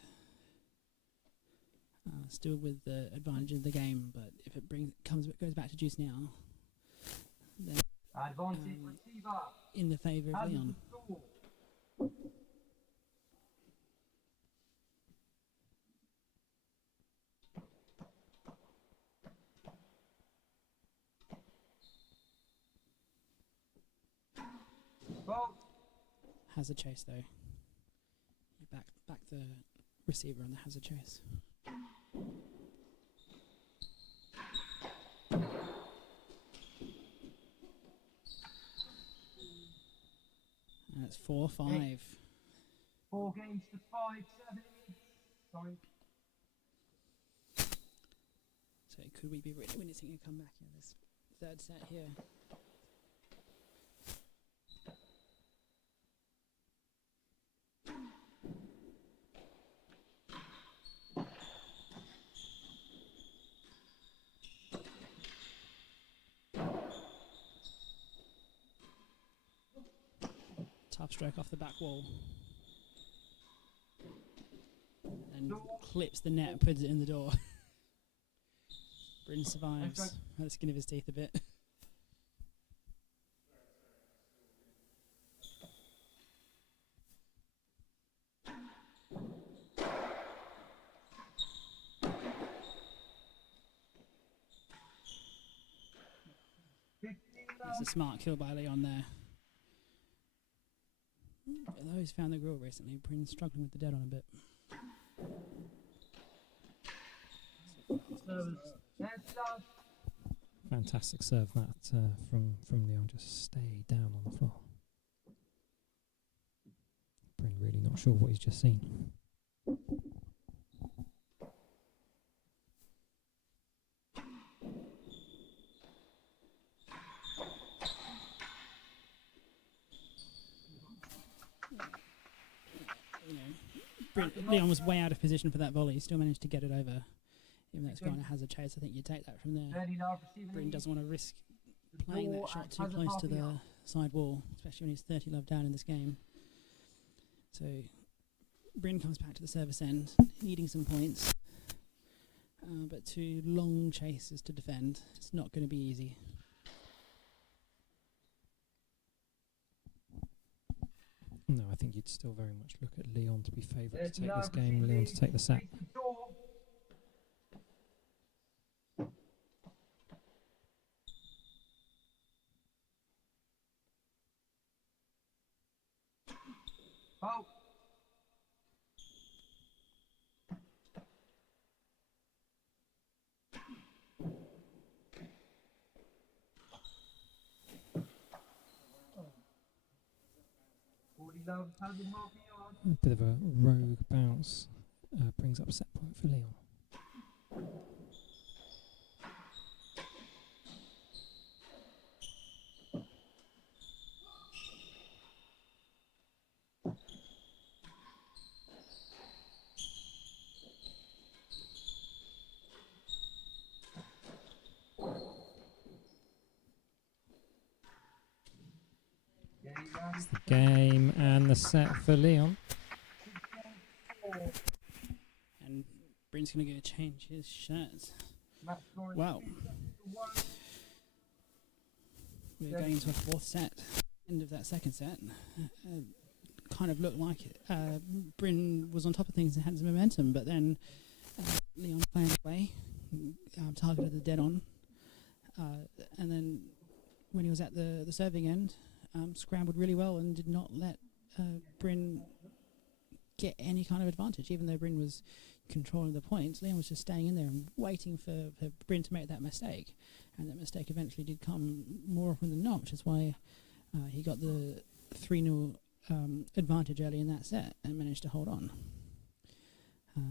Still with the advantage of the game, but if it goes back to juice now, then in the favour of Leon. Ball. Hazard chase though. You back the receiver on the hazard chase. And it's 4-5. 4 games to 5, 7 each. Sorry. So could we be really witnessing a comeback in this third set here? Tough stroke off the back wall. And clips the net and puts it in the door. Bryn survives by the skin of his teeth a bit. It's a smart kill by Leon there. Although he's found the grill recently, Bryn's struggling with the dead on a bit. Fantastic serve that from Leon. Just stay down on the floor. Bryn really not sure what he's just seen. Leon was way out of position for that volley. He still managed to get it over. Even though it's gone a hazard chase, I think you take that from there. Bryn doesn't want to risk playing that shot too close to the side wall, especially when he's 30 love down in this game. So Bryn comes back to the service end, needing some points, but 2 long chases to defend. It's not going to be easy. No, I think you'd still very much look at Leon to be favourite to take this game, Leon to take the set. Oh. A bit of a rogue bounce brings up a set point for Leon. It's the game and the set for Leon. And Bryn's going to go change his shirt. Wow. We're going into a 4th set. End of that 2nd set. Kind of looked like it. Bryn was on top of things and had some momentum, but then Leon playing away, targeted the dead on, and then when he was at the serving end, scrambled really well and did not let Bryn get any kind of advantage. Even though Bryn was controlling the points, Leon was just staying in there and waiting for Bryn to make that mistake. And that mistake eventually did come more often than not, which is why he got the 3-0 advantage early in that set and managed to hold on.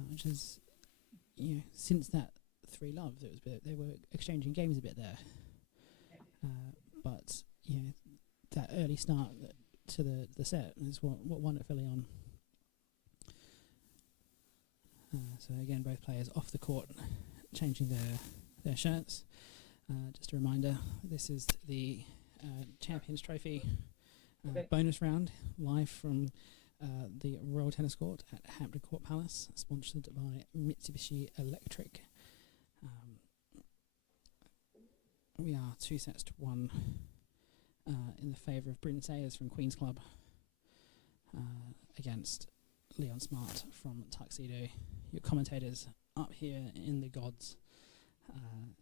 Which is, since that 3-love, they were exchanging games a bit there. But, that early start to the set is what won it for Leon. So again, both players off the court, changing their shirts. Just a reminder, this is the Champions Trophy bonus round, live from the Royal Tennis Court at Hampton Court Palace, sponsored by Mitsubishi Electric. We are 2 sets to 1 in the favour of Bryn Sayers from Queen's Club against Leon Smart from Tuxedo. Your commentators up here in the gods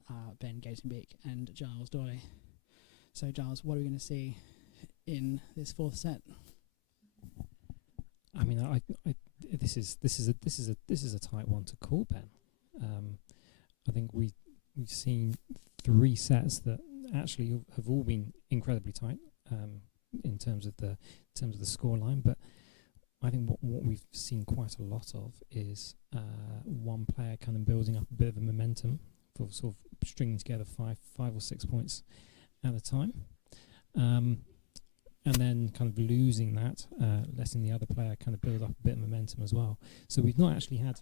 are Ben Gatenbeek and Giles Doy. So Giles, what are we going to see in this fourth set? I mean, this is a tight one to call, Ben. I think we've seen 3 sets that actually have all been incredibly tight in terms of the scoreline. But I think what we've seen quite a lot of is one player kind of building up a bit of a momentum for sort of stringing together five or 6 points at a time, and then kind of losing that, letting the other player kind of build up a bit of momentum as well. So we've not actually had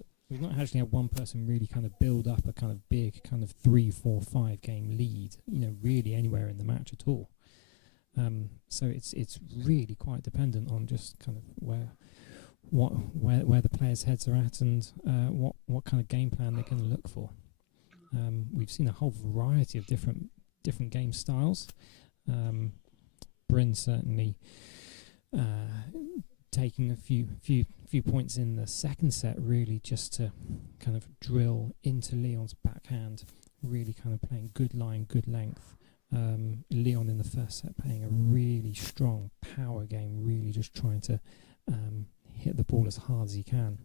one person really kind of build up a kind of big kind of 3, 4, 5 game lead, really anywhere in the match at all. So it's really quite dependent on just kind of where the players' heads are at and what kind of game plan they're going to look for. We've seen a whole variety of different game styles. Bryn certainly taking a few points in the second set, really just to kind of drill into Leon's backhand, really kind of playing good line, good length. Leon in the first set playing a really strong power game, really just trying to hit the ball as hard as he can,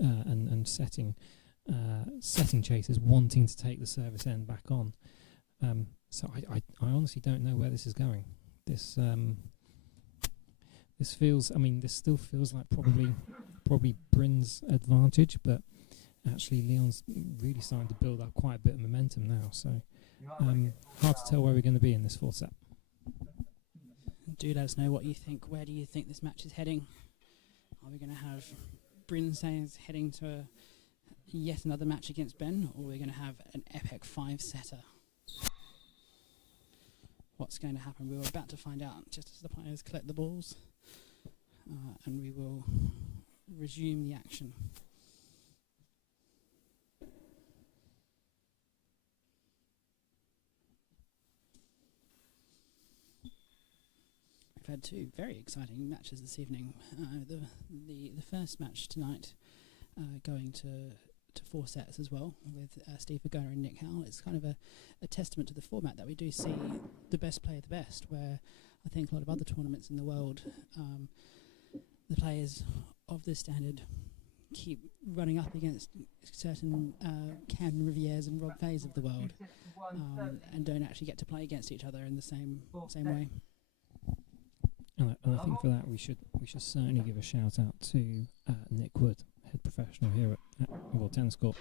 and setting chasers, wanting to take the service end back on. So I honestly don't know where this is going. This still feels like probably Bryn's advantage, but actually Leon's really starting to build up quite a bit of momentum now. So hard to tell where we're going to be in this fourth set. Do let us know what you think. Where do you think this match is heading? Are we going to have Bryn Sayers heading to yet another match against Ben, or are we going to have an epic 5-setter? What's going to happen? We're about to find out just as the players collect the balls, and we will resume the action. We've had 2 very exciting matches this evening. The first match tonight going to 4 sets as well, with Steve Agona and Nick Howell. It's kind of a testament to the format that we do see the best play the best, where I think a lot of other tournaments in the world, the players of this standard keep running up against certain Cameron Rivieres and Rob Fays of the world, and don't actually get to play against each other in the same way. And I think for that we should certainly give a shout out to Nick Wood, head professional here at World Tennis Court.